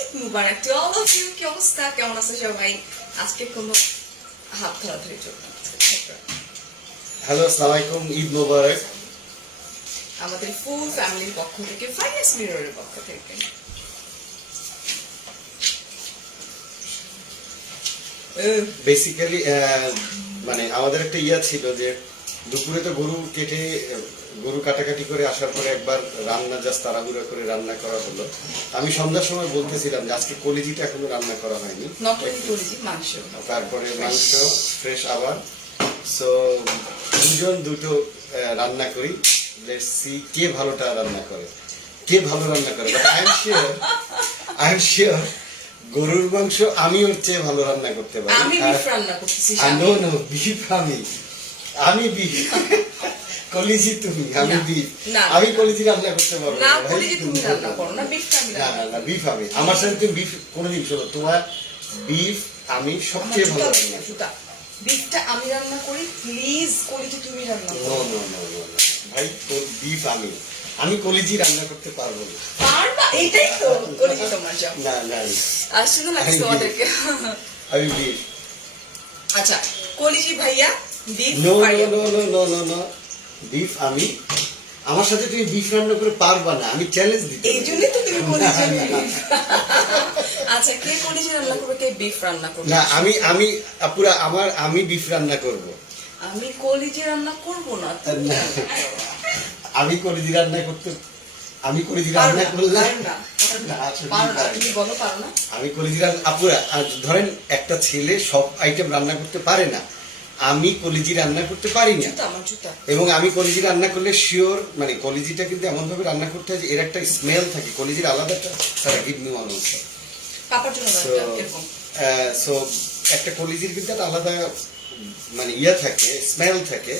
Eid Mubarak to all of you. কি অবস্থা, কেমন আছে সবাই? আজকে কোনো হাত ধরাধরি চলবে না। হ্যালো, আসসালামু আলাইকুম, ঈদ মোবারক। আমাদের ফুল ফ্যামিলির পক্ষ থেকে, ফাইনাস মিররের পক্ষ থেকে। বেসিক্যালি মানে আমাদের একটা ইয়া ছিল যে দুপুরে তো গরু কাটাকাটি করে আসার পরে একবার রান্না জাস্ট তাড়াহুড়া করে রান্না করা হলো। আমি সন্ধ্যার সময় বলতেছিলাম যে আজকে কলিজিটা এখনো রান্না করা হয়নি, মাংস, তারপরে মাংস ফ্রেশ আবার। সো দুটো রান্না করি, লেটস সি কে ভালোটা রান্না করে, কে ভালো রান্না করে। বাট আই এম শিওর গরুর মাংস আমি ওর চেয়ে ভালো রান্না করতে পারি। আমি বিফ রান্না করতেছি। নো বিফ আমি বিফ কলিজি তুমি, আমি বিফ। আমি কলিজি রান্না করতে পারবো না, কলিজি তুমি রান্না করো না, বিফ আমি রান্না। না বিফ আমি, আমার সাথে তুমি বিফ কোনোদিন শোনো, তোমার বিফ আমি সবচেয়ে ভালো রান্না করি। বিফটা আমি রান্না করি, প্লিজ কলিজি তুমি রান্না করো। নো ভাই, বিফ আমি কলিজি রান্না করতে পারবো না। পারবা, এইটাই তো কলিজি তোমার জব। না আসলে লাগছে তোমাদেরকে। আমি বিফ। আচ্ছা, কলিজি ভাইয়া বিফ। নো বিফ আমি, আমার সাথে তুমি বিফ রান্না করে পারবা না, আমি চ্যালেঞ্জ দিই। এই জন্যই তো তুমি কলিজি বিফ। আচ্ছা, কে কলিজি রান্না করবে, কে বিফ রান্না করবে? না আমি আপুরা আমি বিফ রান্না করব। আমি কলিজি রান্না করব না। আমি কলিজি রান্না করলাম আমি কলিজি রান্না আপুরা, ধরেন একটা ছেলে সব আইটেম রান্না করতে পারে না, আমি কলিজি রান্না করতে পারি না। এবং আমি কলিজি রান্না করলে শিওর, মানে কলিজিটা কিন্তু এমন ভাবে রান্না করতে হয় যে এর একটা স্মেল থাকে, কলিজির আলাদা একটা সো একটা কলিজির কিন্তু একটা আলাদা মানে ইয়া থাকে, স্মেল থাকে,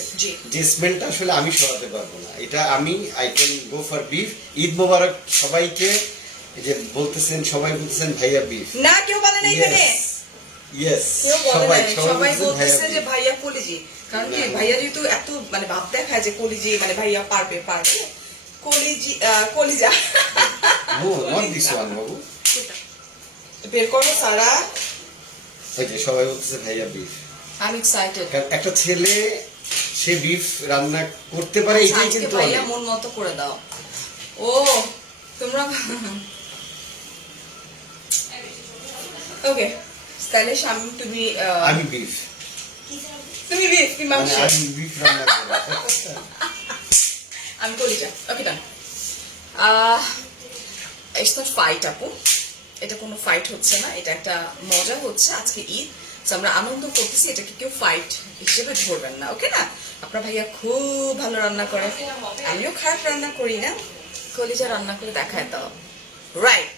যে স্মেলটা আসলে আমি সরাতে পারবো না। এটা I can go for beef. Eid মোবারক সবাইকে। যে সবাই বলতেছেন ভাইয়া বিফ। না, কেউ বলে না এখানে। ইয়েস, সবাই বলতেছে যে ভাইয়া কলিজি। কারণ কি, ভাইয়া যেহেতু এত মানে ভাব দেখায় যে কলিজি মানে ভাইয়া পারবে কলিজা। নো, নট দিস ওয়ান বাবু। বের করো সারা। এই যে সবাই বলতেছে ভাইয়া বিফ। আমি এক্সাইটেড। একটা ছেলে সে বিফ রান্না করতে পারে, এটাই কিন্তু ভাইয়া মন মতো করে দাও। ও তোমরা ওকে, তাহলে শামিম তুমি আমি বিফ, তুমি বিফ কি মাংস? আমি বিফ রান্না করব। আমি কলিজা। ওকে ডান। ইটস নট ফাইট আপু, এটা কোনো ফাইট হচ্ছে না, এটা একটা মজা হচ্ছে। আজকে ঈদ, আমরা আনন্দ করতেছি, এটাকে কেউ ফাইট হিসেবে ধরবেন না, ওকে না? আপনার ভাইয়া খুব ভালো রান্না করে, আমিও খারাপ রান্না করি না। কলিজা রান্না করে দেখায় দাও, রাইট?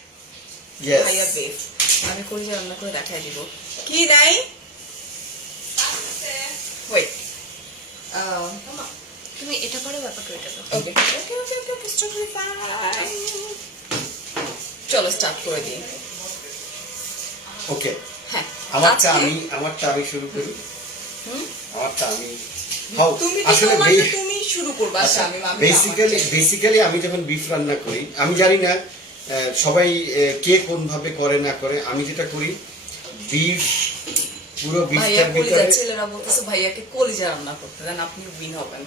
ভাইয়া বেফ, আমি কলিজা রান্না করে দেখায় দিব। কি নাই ওয়েট, তুমি এটা করে ব্যাপারটা এটা দাও। ওকে ওকে ওকে ওকে, টোটালি ফাইন। চলো স্টার্ট করে দিই। ওকে, হ্যাঁ, আমারটা আমি শুরু করি। আমারটা আমি, তুমি শুরু করবা। বেসিক্যালি আমি যখন বিফ রান্না করি, আমি জানি না সবাই কে কোন ভাবে করে না করে, আমি যেটা করি বিফ পুরো বিফটার ভিতরে, ছেলেরা বলতেছে ভাইয়াকে কলিজা রান্না করতে দেন, আপনি উইন হবেন।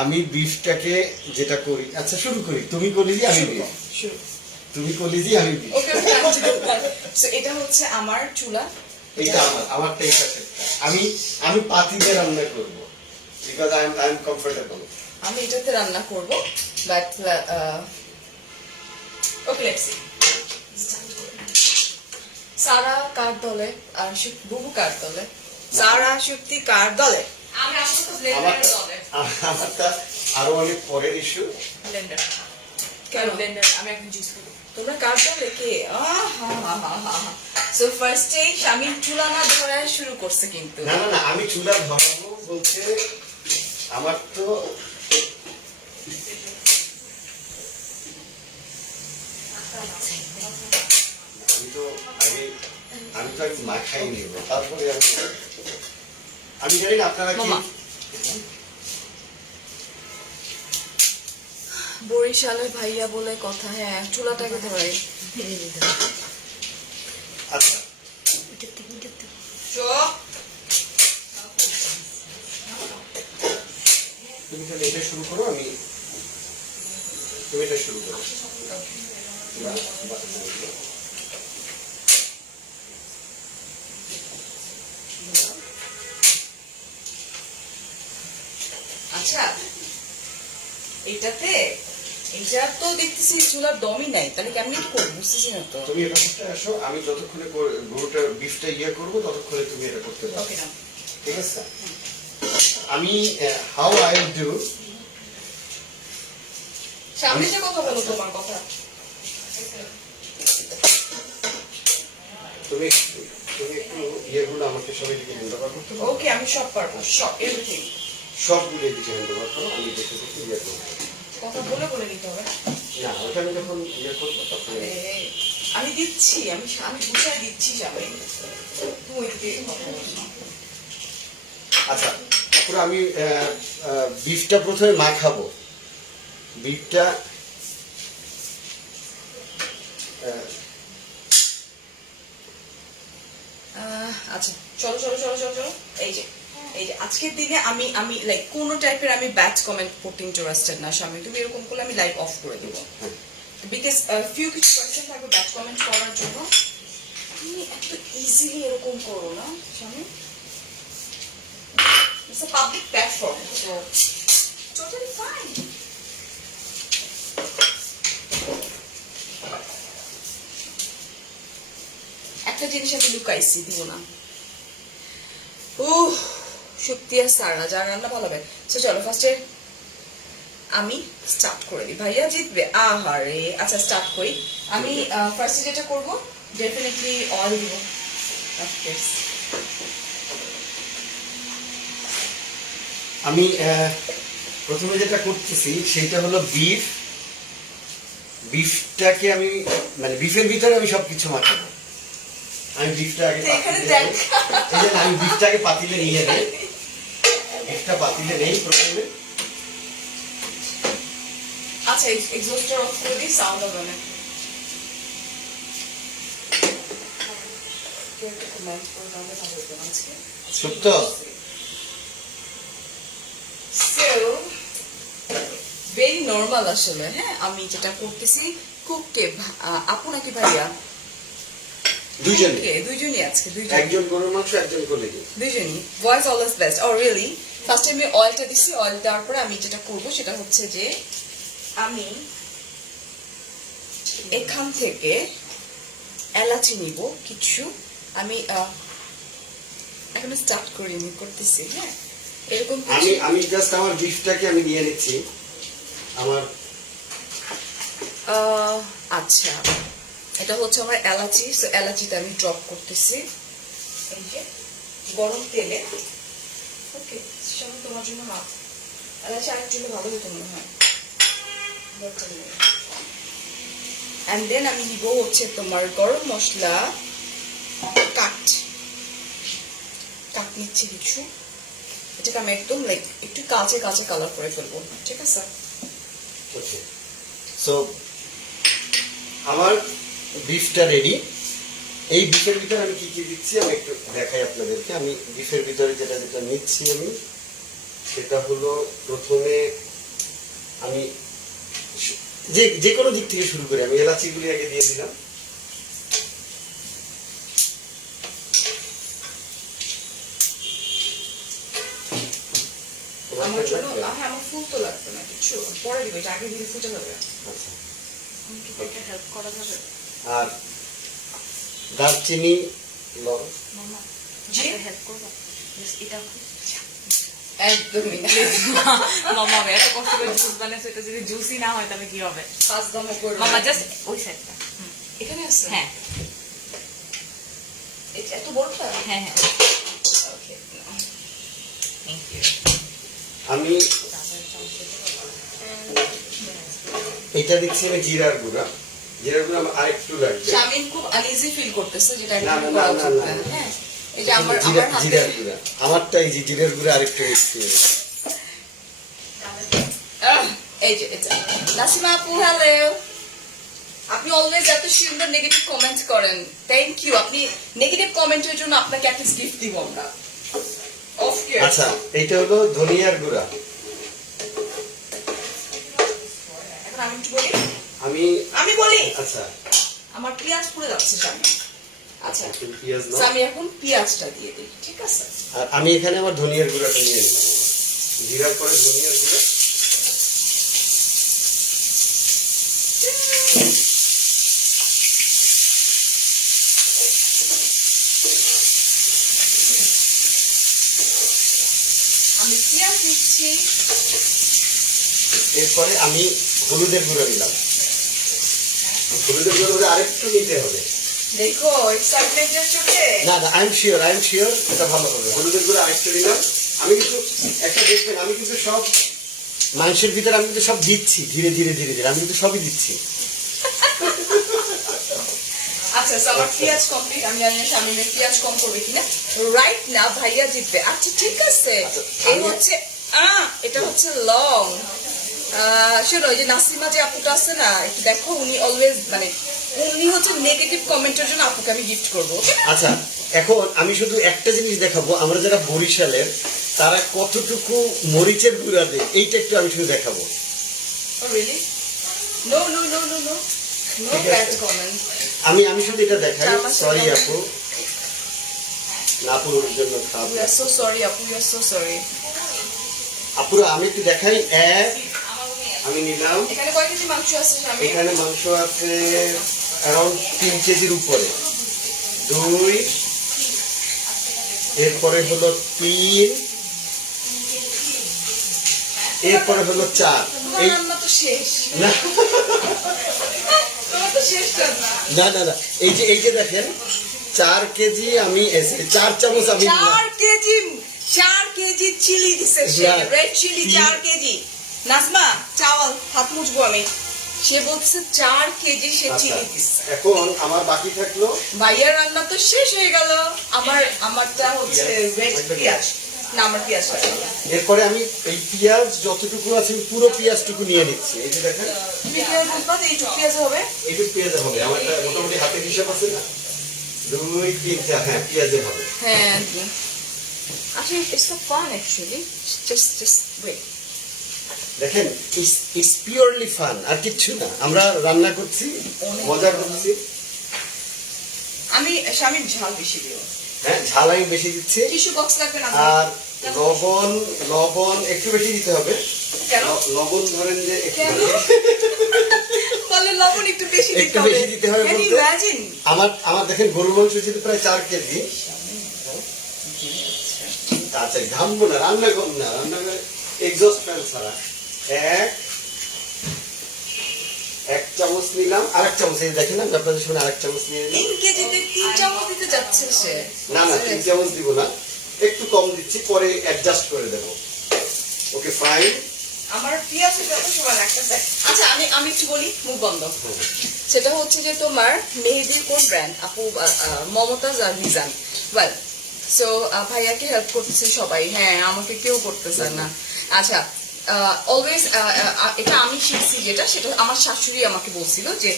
আমি বিফটাকে যেটা করি, আচ্ছা শুরু করি। তুমি কলিজি, আমি বিফ। তুমি কলিজি, আমি বিফ। ওকে, সো এটা হচ্ছে আমার চুলা, এটা আমারটা এটা সেটটা। আমি পাতিলে রান্না করব, বিকজ আই এম কমফোর্টেবল। আমি এটাতে রান্না করব, বাট ওকে লেটস সি। সারা কার দলে আর বুবু কার দলে? সারা শক্তি কার দলে? আমি আসলে ব্লেন্ডারের দলে। আমারটা আরো অনেক পরের ইস্যু। ব্লেন্ডার কেন? ব্লেন্ডার আমি এখন জুস করব। তোমরা কার দলে কে? সো ফার্স্টে শামিম চুলা না ধরা শুরু করছে কিন্তু। না আমি চুলা ধরাবো বলছে। আমার তো আমি তো আগে মাখাই নিব, তারপরে আমি জানি না আপনারা কি বরিশালের ভাইয়া বলে কথা, হ্যাঁ চুলাটাকে ধরে আচ্ছা চপ। তুমি তাহলে এটা শুরু করো, তুমি এটা শুরু করো। আচ্ছা এটাতে এটা তো দেখতেছি চুলার দমই নাই, তাহলে কেমনি কি করবো বুঝতেছি না তো। তুমি এটা করতে আসো, আমি যতক্ষণে গরুটা বিফটা করবো ততক্ষণে তুমি এটা করতে পারো, ওকে না ঠিক আছে? আমি হাউ আই ডু, সামনে যে কথা বলো তোমার কথা। তুমি তুমি একটু ইয়েগুলো আমাকে সবাই দিকে হ্যান্ড ওভার করতে পারো। ওকে আমি সব পারবো, সব এভরিথিং। সবগুলো এদিকে হ্যান্ড ওভার করো, আমি দেখে দেখে করবো। কথা বলে বলে নিতে হবে না, ওটা আমি যখন করবো তখন আমি দিচ্ছি, আমি আমি বুঝাই দিচ্ছি যাবে তুমি ওইদিকে কথা বলছো। আচ্ছা পুরো আমি বিফটা প্রথমে মাখাবো। বিফটা আচ্ছা চলো চলো চলো চলো চলো। এই যে আজকের দিনে আমি আমি লাইক কোনো টাইপের আমি ব্যাড কমেন্ট করতে ইন্টারেস্টেড না স্বামী, তুমি এরকম করলে আমি লাইভ অফ করে দেবো, বিকজ ফিউ কিছু পার্সেন্ট থাকবে ব্যাড কমেন্ট করার জন্য। তুমি এত ইজিলি এরকম করো না স্বামী, it's a public platform, so totally fine. একটা জিনিস আমি লুকাইছি, দিব না। শক্তি আর সারা যার রান্না ভালো হবে। সো চলো ফার্স্টে আমি স্টার্ট করে দিই, ভাইয়া জিতবে আহারে। আচ্ছা স্টার্ট করি আমি। ফার্স্টে যেটা করব ডেফিনেটলি অয়েল দিব, অফকোর্স। আমি প্রথমে যেটা করতেছি সেটা হলো বিফটাকে আমি মানে বিফের ভিতরে আমি সবকিছু মাখাবো। আমি বিফটা আগে এখানে দেখ, এই যে আমি বিফটাকে পাতিলে নিয়ে নেই, বিফটা পাতিলে নেই প্রথমে। আচ্ছা এক্সস্টার অফ করে দিই, সাউন্ড হবে না। সত্য ভেরি নর্মাল আসলে। হ্যাঁ আমি যেটা করতেছি কুককে আপু নাকি ভাইয়া দুইজনই আজকে, একজন গরুর মাংস একজন কলেজি, দুইজনই ভয়েস অলওয়েজ বেস্ট। ও রিয়েলি? ফার্স্টে আমি অয়েলটা দিছি, অয়েল দেওয়ার পরে আমি যেটা করব সেটা হচ্ছে যে আমি এখান থেকে এলাচি নিব কিছু। আমি এখন স্টার্ট করি, আমি করতেছি। হ্যাঁ এরকম আমি জাস্ট আমার বিফটাকে আমি নিয়ে নিচ্ছি আমার। আচ্ছা এটা হচ্ছে আমার এলাচি, সো এলাচিটা আমি ড্রপ করতেছি এই যে গরম তেলে। ওকে সেটা তোমার জন্য হাফ এলাচি আরেকটু ভালো হতো মনে হয়। অ্যান্ড দেন আমি নিব হচ্ছে তোমার গরম মশলা কাট নিচ্ছি কিছু। এটাকে আমি একদম লাইক একটু কাঁচে কাঁচে কালার করে ফেলবো, ঠিক আছে? সো আমার বিফটা রেডি। এই বিফের ভিতরে আমি কি কি দিচ্ছি আমি একটু দেখাই আপনাদেরকে। আমি বিফের ভিতরে যেটা যেটা নিচ্ছি আমি সেটা হলো প্রথমে আমি যে কোনো দিক থেকে শুরু করি। আমি এলাচিগুলি আগে দিয়ে দিলাম, আমার জন্য আমার ফুল তো লাগবে না কিছু, পরে দিবে, আগে দিলে ফুটে যাবে। আচ্ছা আমাকে হেল্প করা যাবে? আর দারচিনি জি হেল্প করবো এটা একদমই মামা আমি এত কষ্ট করে জুস বানাইছো, এটা যদি জুসই না হয় তবে কি হবে? পাঁচ দামে করে মামা জাস্ট ওই সাইডটা এখানে আছে। হ্যাঁ এত বড়টা? হ্যাঁ হ্যাঁ ওকে থ্যাংক ইউ। আমি এটা দিচ্ছি আমি জিরার গুঁড়া। জিরার গুঁড়া আমার আরেকটু লাগবে। শামিন খুব আনইজি ফিল করতেছে, যেটা না, একদম না, করা না, উচিত না, না। না। হ্যাঁ এটা আমার হাতে জিরার গুঁড়া আমারটা এই যে জিরার গুঁড়া আরেকটু মিক্স করে। এই যে এটা নাসিমা আপু হ্যালো, আপনি অলওয়েজ এত সুন্দর নেগেটিভ কমেন্ট করেন, থ্যাংক ইউ। আপনি নেগেটিভ কমেন্টের জন্য আপনাকে একটা গিফট দিব আমরা। Of course. আচ্ছা এইটা হলো ধনিয়ার গুঁড়া। এখন আমি একটু বলি, আমি আমি বলি। আচ্ছা আমার পেঁয়াজ পুড়ে যাচ্ছে সামনে। আচ্ছা এখন পেঁয়াজ তো নাও। আমি এখন পেঁয়াজটা দিয়ে দিই, ঠিক আছে? আর আমি এখানে আমার ধনিয়ার গুঁড়াটা নিয়ে নিলাম, জিরার পরে ধনিয়ার গুঁড়া। আমি পেঁয়াজ দিচ্ছি। এরপরে আমি হলুদের গুঁড়ো দিলাম। হলুদের গুঁড়ো আরেকটু নিতে হবে। দেখো এক্সাইটমেন্টের চোখে। না না আই এম শিওর এটা ভালো হবে। হলুদের গুঁড়ো আরেকটু দিলাম। আমি কিন্তু একটা দেখবেন, আমি কিন্তু সব মাংসের ভিতরে আমি কিন্তু সব দিচ্ছি ধীরে ধীরে ধীরে ধীরে, আমি কিন্তু সবই দিচ্ছি। আচ্ছা আমার পেঁয়াজ কমপ্লিট। আমি জানি না শামিমের পেঁয়াজ কম করবে কিনা। রাইট না ভাইয়া জিতবে। আচ্ছা ঠিক আছে, আচ্ছা, এই হচ্ছে এটা হচ্ছে লং। শোনো, ওই যে নাসিমা যে আপুটা আছে না, একটু দেখো, উনি অলওয়েজ মানে উনি হচ্ছে নেগেটিভ কমেন্টের জন্য আপুকে আমি গিফট করবো, ওকে? আচ্ছা এখন আমি শুধু একটা জিনিস দেখাবো, আমরা যারা বরিশালের তারা কতটুকু মরিচের গুঁড়া দেয় এইটা একটু আমি শুধু দেখাবো। Really? No no no no no no ঠিক আছে। Bad comment. আমি শুধু এটা দেখাই। সরি আপু, না আপুর জন্য খারাপ উই আর সো সরি আপু, উই আর সো সরি। আপুরা আমি একটু দেখাই। এক আমি নিলাম, এখানে কয় কেজি মাংস আছে শামিম? এখানে মাংস আছে অ্যারাউন্ড 3 কেজির উপরে। 2, এরপরে হলো 3, এরপরে হলো 4। তোমার এই রান্না তো শেষ। না তোমার তো শেষ রান্না। না এই যে দেখেন 4 কেজি আমি 4 চামচ আমি নিলাম। 4 কেজি চিলি দিছে সে, না। Red chili 4 KG. নাজমা চাওয়াল হাত মুছবো আমি। সে বলছে 4 কেজি সে আচ্ছা, চিলি দিছে। এখন আমার বাকি থাকলো ভাইয়ার রান্না তো শেষ হয়ে গেল। আমারটা হচ্ছে রেড পেঁয়াজ। না আমার পেঁয়াজটা এরপরে আমি এই পেঁয়াজ যতটুকু আছে আমি পুরো পেঁয়াজটুকু নিয়ে নিচ্ছি। এই যে দেখেন তুমি পেঁয়াজ বুঝবা তো এইটুকু পেঁয়াজ হবে। এইটুকু পেঁয়াজ হবে। আমার মোটামুটি হাতের হিসাব আছে না, 2, 3, 4, হ্যাঁ পেঁয়াজে হবে। হ্যাঁ actually it's so fun actually. Just wait. দেখেন ইটস পিওরলি ফান, আর কিচ্ছু না। আমরা রান্না করছি, মজা করছি। আমি শামিম ঝাল বেশি দিও। হ্যাঁ ঝাল আমি বেশি দিচ্ছি। টিস্যু বক্স লাগবে না? আর লবণ একটু বেশি দিতে হবে। কেন? লবণ ধরেন যে একটু কেন? বলে লবণ একটু বেশি দিতে একটু হবে। বেশি দিতে হবে Can you বলতে imagine? আমার দেখেন গরুর মাংস যেহেতু প্রায় 4 কেজি। আচ্ছা ঘামবো না, রান্না করবো না, রান্না করে এক্সস্ট ফ্যান ছাড়া। এক চামচ নিলাম, আরেক চামচ এই দেখেন আমি আপনাদের শুনে আরেক চামচ নিয়ে নিলাম। 3 কেজিতে 3 চামচ দিতে যাচ্ছে সে। না 3 চামচ দিব না, একটু কম দিচ্ছি, পরে অ্যাডজাস্ট করে দেবো। Okay fine. আমার পেঁয়াজের যত সময় লাগতেছে। আচ্ছা আমি একটু বলি, মুখ বন্ধ। সেটা হচ্ছে যে তোমার মেহেদির কোন ব্র্যান্ড আপু? মমতাজ আর মিজান। ওয়েল সো ভাইয়াকে হেল্প করতেছে সবাই। হ্যাঁ আমাকে কেউ করতেছে না। আচ্ছা অলওয়েজ এটা আমি শিখছি যেটা, সেটা আমার শাশুড়ি আমাকে বলছিল যে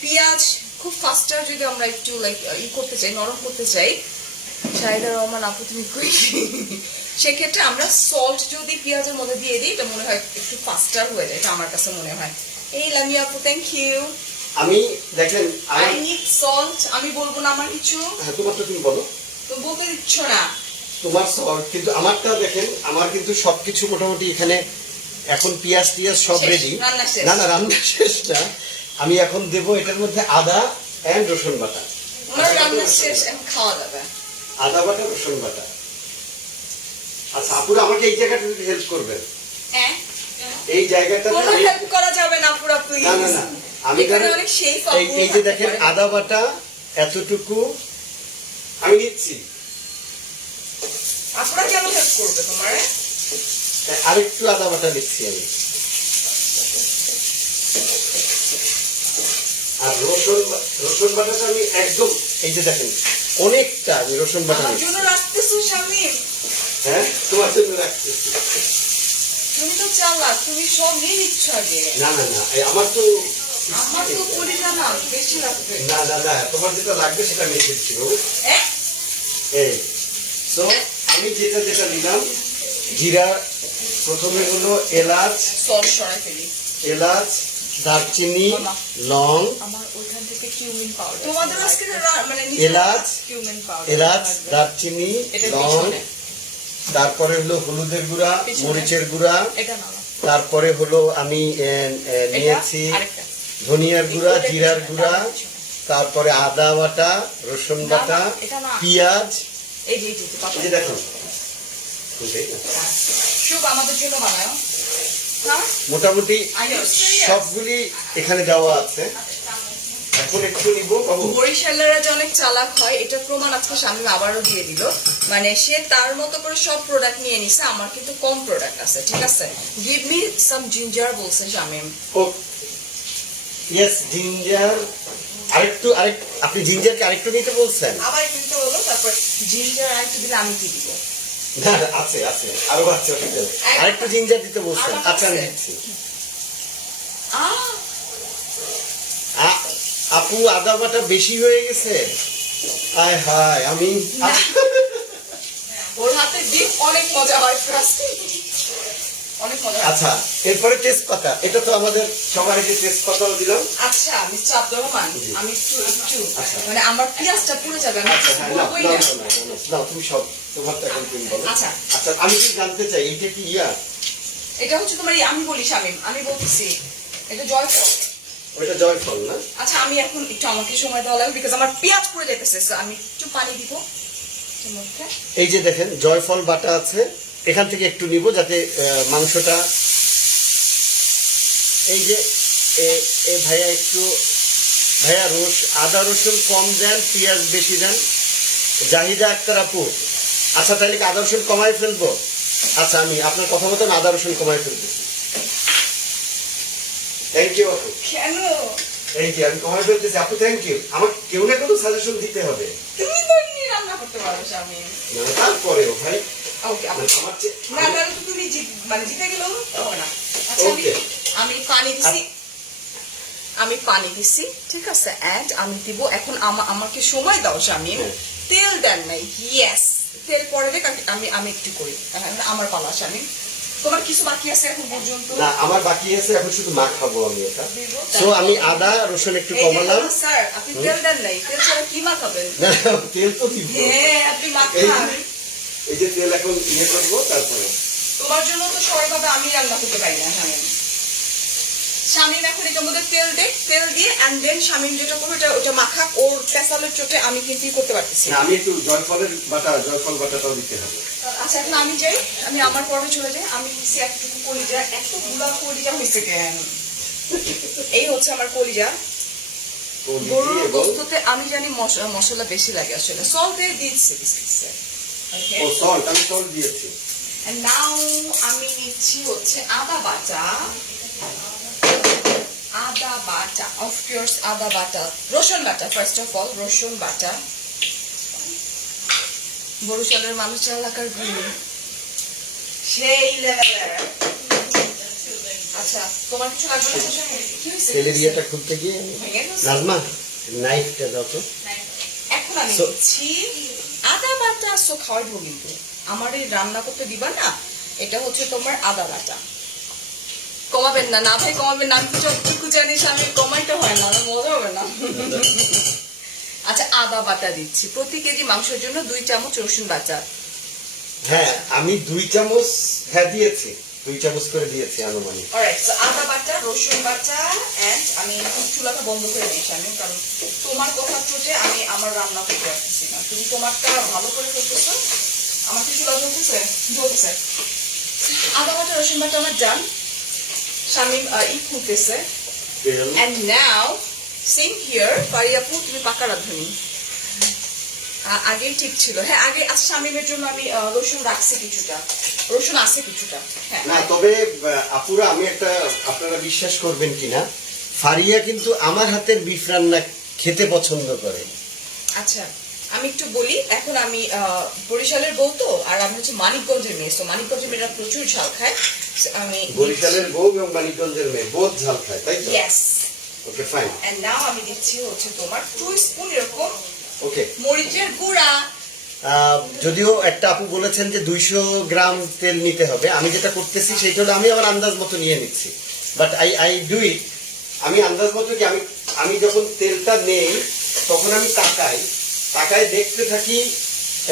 পেঁয়াজ খুব ফাস্টার যদি আমরা একটু লাইক করতে চাই, নরম করতে চাই, শাহিদা রহমান আপু তুমি কই, সেক্ষেত্রে আমরা সল্ট যদি পেঁয়াজের মধ্যে দিয়ে দিই এটা মনে হয় একটু ফাস্টার হয়ে যায়, এটা আমার কাছে মনে হয়। এই লামিয়া আপু থ্যাংক ইউ। আমি দেখেন আই নিড সল্ট। আমি বলবো না আমার কিছু, হ্যাঁ তোমারটা তুমি বলো। তো বলতে দিচ্ছ না। তোমার সল্ট কিন্তু আমারটা দেখেন, আমার কিন্তু সবকিছু মোটামুটি এখানে এখন পেঁয়াজ সব শেষ, রেডি। রান্না শেষ। না রান্না শেষ না, আমি এখন দেবো এটার মধ্যে আদা এন্ড রসুন বাটা। আমার রান্না শেষ, এখন খাওয়া যাবে। আদা বাটা রসুন বাটা। আচ্ছা আপুরা আমাকে এই জায়গাটা হেল্প করবেন, হ্যাঁ এই জায়গাটা কোনো হেল্প করা যাবে না পুরো প্লিজ। না আমি এখানে অনেক শেফ আপু এই যে দেখেন আদা বাটা এতটুকু আমি নিচ্ছি। আপুরা কেন হেল্প করবে তোমার? আরেকটু আদা বাটা নিচ্ছি আমি। আর রসুন বাটাটা আমি একদম এই যে দেখেন অনেকটা আমি রসুন বাটা আমার নিচ্ছি। জন্য রাখতেছো শামিম? হ্যাঁ তোমার জন্য রাখতেছি। তুমি তো চালাক, তুমি সব নিয়ে নিচ্ছ আগে। না না না, আমার তো আমার তো কলিজা না বেশি লাগবে। না না না, তোমার যেটা লাগবে সেটা আমি রেখে দিচ্ছি বাবু। হ্যাঁ এই সো আমি যেটা যেটা নিলাম, জিরা, প্রথমে হলো এলাচ, সল সরাই ফেলি। এলাচ, দারচিনি, মামা। লং, আমার ওইখান থেকে কিউমিন পাউডার তোমাদের আজকে মানে এলাচ, কিউমিন পাউডার এলাচ, দারচিনি, এটা লং, পিছনে। তারপরে হলো হলুদের গুঁড়া, পিছনে। মরিচের গুঁড়া, এটা না তারপরে হলো আমি নিয়েছি আরেকটা ধনিয়ার গুঁড়া, ওটা জিরার পিছনে, গুঁড়া, তার পিছনে। তারপরে আদা বাটা, রসুন না, বাটা, না, এটা না। পেঁয়াজ। এই যে পাপা এই যে দেখো, বুঝলেই না? শুভ আমাদের জন্য বানাও। হ্যাঁ মোটামুটি Are you serious? সবগুলি এখানে দেওয়া আছে। এখন একটু নিব বাবু। বরিশালেরা যে অনেক চালাক হয় এটা প্রমাণ আজকে শামীম আবারও দিয়ে দিল। মানে সে তার মতো করে সব প্রোডাক্ট নিয়ে নিছে, আমার কিন্তু কম প্রোডাক্ট আছে। ঠিক আছে, গিভ মি সাম জিঞ্জার বলছে শামীম। ও ইয়েস, জিঞ্জার। আপনি জিঞ্জারকে আরেকটু নিতে বলছেন? আবার কিন্তু বলো, তারপর জিঞ্জার আর একটু দিলে আমি কি দিব? না না, আছে আছে, আরো আছে, ওটা দেন। আরেকটু জিঞ্জার দিতে বলছেন? আরো আচ্ছা আমি আছে। দিচ্ছি। আহ আপু আদা বাটা বেশি হয়ে গেছে। আয় হায়, আমি ওর হাতে ডিপ অনেক মজা হয়, trust me। অনেক মজা হয়। আচ্ছা, এরপরে তেজপাতা। এটা তো আমাদের সবার যে তেজপাতাও দিলাম। আচ্ছা মিস্টার আব্দুর রহমান, জি। আমি একটু মানে আমার পেঁয়াজটা পুড়ে যাবে, আমি আচ্ছা, হ্যাঁ, নাও, বলবোই নাও, না। নাও, নাও, নাও, নাও, তুমি সব তোমারটা এখন তুমি বলো। আচ্ছা। আচ্ছা, আমি কি জানতে চাই এটা কি ইয়া? এটা হচ্ছে তোমার আমি বলি শামীম, আমি বলতেছি এটা জয়ফল। ওইটা জয়ফল না? আচ্ছা আমি এখন একটু আমাকে সময় দেওয়া লাগবে, বিকজ আমার পেঁয়াজ পড়ে যাইতেছে। So, আমি একটু পানি দিব এর মধ্যে। এই যে দেখেন জয়ফল বাটা আছে, এখান থেকে একটু নিব যাতে মাংসটা, এই যে ভাইয়া একটু, ভাইয়া আদা রসুন কম দেন, পেঁয়াজ বেশি দেন। জাহিদা আক্তার আপু, আচ্ছা তাহলে কি আদা রসুন কমাই ফেলবো? আচ্ছা, আমি আপনার কথা মতন আদা রসুন কমাই ফেলতেছি। থ্যাংক ইউ আপু, কেন থ্যাংক ইউ, আমি কমাই ফেলতেছি আপু, থ্যাংক ইউ। আমার কেউ না কেউ সাজেশন দিতে হবে। তুমি তো এমনি রান্না করতে পারো শামীম। না, তারপরেও ভাই ওকে আমার চেয়ে না তাহলে তো তুমি মানে জিতে গেলেও হবে না। আচ্ছা Okay. আমি পানি দিছি, আমি পানি দিছি, ঠিক আছে। এন্ড আমি দিব এখন আমাকে সময় দাও শামীম। হ্যাঁ। তেল দেন নাই, ইয়েস তেল পরে দেখ, আমি একটু করি। আমার পালা শামীম, তোমার কিছু বাকি আছে এখন পর্যন্ত? না, আমার বাকি আছে, এখন শুধু মাখাবো আমি এটা। দিব। সো আমি আদা রসুন একটু এই যে কমালাম। বলুন, স্যার আপনি তেল দেন নাই, তেল ছাড়া কি মাখাবেন? না, তেল তো দিব। হ্যাঁ আপনি এই মাখান। এই যে তেল এখন ইয়ে করবো, তারপরে তোমার জন্য তো সবাইভাবে আমি রান্না করতে পারি না শামীম। শামীম এখন এটার মধ্যে তেল দে, তেল দিয়ে এন্ড দেন শামীম যেটা করবে ওটা মাখাক। ওর পেঁচালের চোটে আমি কিন্তু করতে পারতেছি না, আমি একটু জয়ফল বাটাটাও দিতে হবে। আচ্ছা এখন আমি যাই, আমি আমার পর্বে চলে যাই। আমি নিচ্ছি একটুকু কলিজা, এত গুলা কলিজা হয়েছে কেন? এই হচ্ছে আমার কলিজা। কলি গরুর দিয়ে এবং গোস্ততে আমি জানি মশলা বেশি লাগে আসলে, সল্ট দিয়ে দিচ্ছি। ও সল্ট, আমি সল্ট দিয়েছি। নাও আমি নিচ্ছি হচ্ছে আদা বাটা, অফ কোর্স আদা বাটা, রসুন বাটা। ফার্স্ট অফ অল রসুন বাটা। বরিশালের মানুষ এলাকার গুলি সেই লেভেলের। আচ্ছা তোমার কিছু লাগবে না? কি হয়েছে? তেলের ইয়েটা খুলতে গিয়ে ভেঙে গেছে? নাজমা নাইফটা দাও তো। এখন আমি So- দিচ্ছি আদা বাটা। সো খাওয়াইবো কিন্তু আমার এই রান্না করতে দিবা না, এটা হচ্ছে তোমার আদা বাটা। কমাবেন না, না ভাই কমাবেন না, আমি কিছু জানিস আমি কমাইতে হয় না, আমার মজা হবে না। আচ্ছা আদা বাটা দিচ্ছি প্রতি কেজি মাংসের জন্য 2 চামচ রসুন বাটা। হ্যাঁ, আমি 2 চামচ দিয়েছি, 2 চামচ করে দিয়েছি আনুমানিক। অলরাইট, সো আদা বাটা, রসুন বাটা এন্ড আমি এখন চুলাটা বন্ধ করে দিয়েছি আমি, কারণ তোমার কথা চোটে আমি আমার রান্না করতে পারতেছি না। তুমি তোমারটা ভালো করে করতেছো, আমার কি চুলা জ্বলতেছে? জ্বলছে। আদা বাটা রসুন বাটা আমার ডান। শামীম খুলতেছে। তেল And now, same here, পারিয়াপু তুমি পাকা রাঁধুনি। আগেই ঠিক ছিল। হ্যাঁ আগে আচ্ছা শামীমের জন্য আমি রসুন রাখছি কিছুটা, রসুন আছে কিছুটা। হ্যাঁ না, তবে আপুরা আমি একটা, আপনারা বিশ্বাস করবেন কিনা, ফারিয়া কিন্তু আমার হাতের বিফ রান্না খেতে পছন্দ করে। আচ্ছা আমি একটু বলি, এখন আমি বরিশালের বউ তো, আর আমি হচ্ছে মানিকগঞ্জের মেয়ে। তো মানিকগঞ্জের মেয়েরা প্রচুর ঝাল খায়। So, আমি বরিশালের বউ এবং মানিকগঞ্জের মেয়ে বোধ ঝাল খায়, তাই তো? Yes. Okay fine. And now আমি দিচ্ছি হচ্ছে তোমার 2 স্পুন এরকম ওকে। মরিচের গুঁড়া। যদিও একটা আপু বলেছেন যে 200 গ্রাম তেল নিতে হবে, আমি যেটা করতেছি সেটা হলো আমি আমার আন্দাজ মতো নিয়ে নিচ্ছি, বাট আই ডু ইট। আমি আন্দাজ মতো কি, আমি যখন তেলটা নেই তখন আমি তাকায় দেখতে থাকি,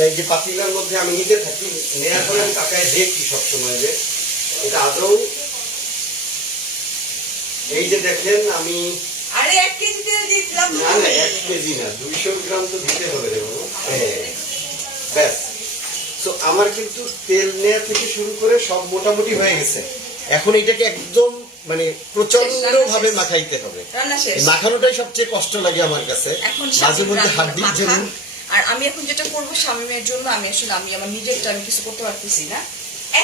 এই যে পাতিলার মধ্যে আমি নিতে থাকি, নেওয়ার পরে আমি তাকায় দেখি সবসময় যে এটা আদৌ, এই যে দেখেন আমি, আরে 1 কেজি তেল দিলাম। না 1 কেজি না, 200 গ্রাম তো দিতে হবে রে বাবু। হ্যাঁ ব্যাস। তো আমার কিন্তু তেল নেওয়া থেকে শুরু করে সব মোটামুটি হয়ে গেছে। এখন এটাকে একদম মানে প্রচন্ড ভাবে মাখাইতে হবে। রান্না শেষ। এই মাখানোটাই সবচেয়ে কষ্ট লাগে আমার কাছে, এখন মাঝে মধ্যে হাড্ডির জন্য। আর আমি এখন যেটা করব শামিমের জন্য, আমি আমার নিজেরটা আমি কিছু করতে পারতেছি না।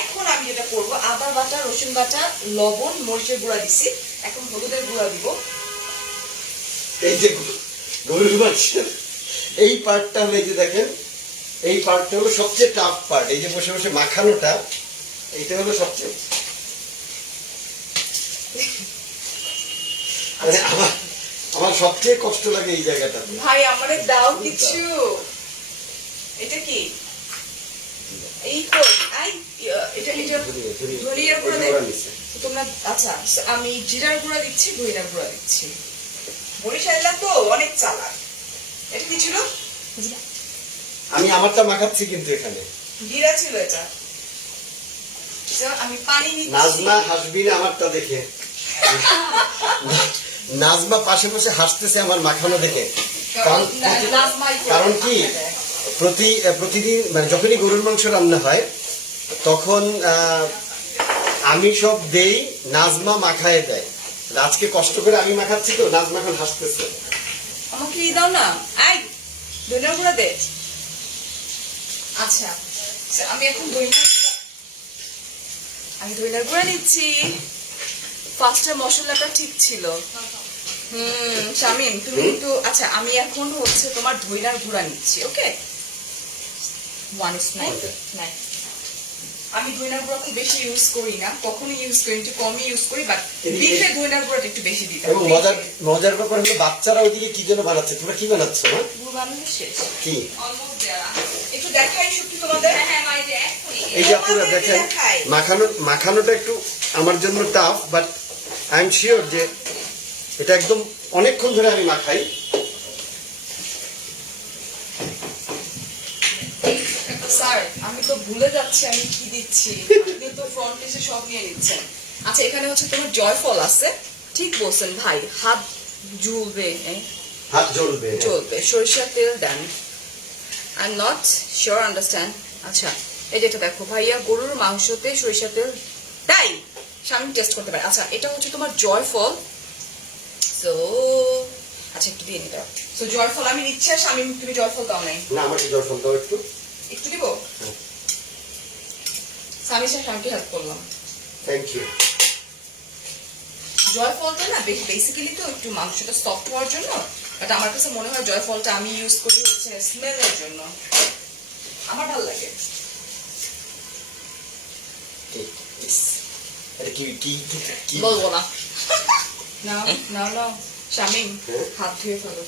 এখন আমি যেটা করব, আদা বাটা, রসুন বাটা, লবণ, মরিচের গুঁড়া দিছি, এখন হলুদের গুঁড়া দিব। এই যে গরুর মাংসের এই পার্টটা হলো, এই যে দেখেন এই পার্টটা হলো সবচেয়ে টাফ পার্ট। এই যে বসে বসে মাখানোটা, এইটা হলো সবচেয়ে মানে আমার সবচেয়ে কষ্ট লাগে এই জায়গাটা। ভাই আমারে দাও কিছু। এটা কি এই কই এটা ধনিয়ার গুঁড়া দেব তোমরা। আচ্ছা আমি জিরার গুঁড়া দিচ্ছি, ধনিয়ার গুঁড়া দিচ্ছি। বরিশালের তো অনেক চালাক। এটা কি ছিল? আমি আমারটা মাখাচ্ছি কিন্তু এখানে জিরা ছিল এটা। আমি পানি নিচ্ছি। নাজমা হাসবি না আমারটা দেখে। নাজমা পাশে পাশে হাসতেছে আমার মাখানো দেখে। কারণ কি, প্রতিদিন মানে যখনই গরুর মাংস রান্না হয় তখন আমি সব দেই, নাজমা মাখায় দেয়। আজকে কষ্ট করে আমি মাখাচ্ছি তো, নাজমা এখন হাসতেছে। আমাকে দাও না, আই ধনিয়ার গুঁড়া দে। আচ্ছা আমি এখন ধনিয়ার গুঁড়া দিচ্ছি। ফার্স্টে মশলাটা ঠিক ছিল। শামিম তুমি একটু, আচ্ছা আমি এখন হচ্ছে তোমার ধনিয়ার গুঁড়া নিচ্ছি। ওকে 1 is 9। আমি ধনিয়ার গুঁড়া খুব বেশি ইউজ করি না, কখনো ইউজ করি, একটু কমই ইউজ করি, বাট বিফে ধনিয়ার গুঁড়াটা একটু বেশি দিতে এবং মজার ব্যাপার হলো বাচ্চারা ওইদিকে কি যেন বানাচ্ছে। তোমরা কি বানাচ্ছ? না কি একটু দেখাই সত্যি তোমাদের। এই যে আপনারা দেখেন মাখানোটা একটু আমার জন্য tough, but I am sure যে এটা একদম অনেকক্ষণ ধরে আমি মাখাই। স্যার আমি তো ভুলে যাচ্ছি আমি কি দিচ্ছি, আপনি তো ফ্রন্ট পেজে সব নিয়ে নিচ্ছেন। আচ্ছা এখানে হচ্ছে তোমার জয়ফল আছে, ঠিক বলছেন ভাই, হাত জ্বলবে, জ্বলবে। সরিষার তেল দেন। I am not sure understand. আচ্ছা এই যেটা দেখো ভাইয়া, গরুর মাংসতে সরিষার তেল তাই স্বামী টেস্ট করতে পারে। আচ্ছা এটা হচ্ছে তোমার জয়ফল। সো আচ্ছা একটু দিয়ে নিতে। সো জয়ফল আমি নিচ্ছি, আর স্বামী তুমি জয়ফল দাও নাই? না আমাকে জয়ফল দাও একটু। একটু দিব? স্বামীর সাথে স্বামীকে হেল্প করলাম। Thank you. জয়ফলটা না বেসিক্যালি তো একটু মাংসটা সফট হওয়ার জন্য, বাট আমার কাছে মনে হয় জয়ফলটা আমি ইউজ করি হচ্ছে স্মেলের জন্য, আমার ভালো লাগে। বলবো না। না শামিম হাত ধুয়ে ফেলো।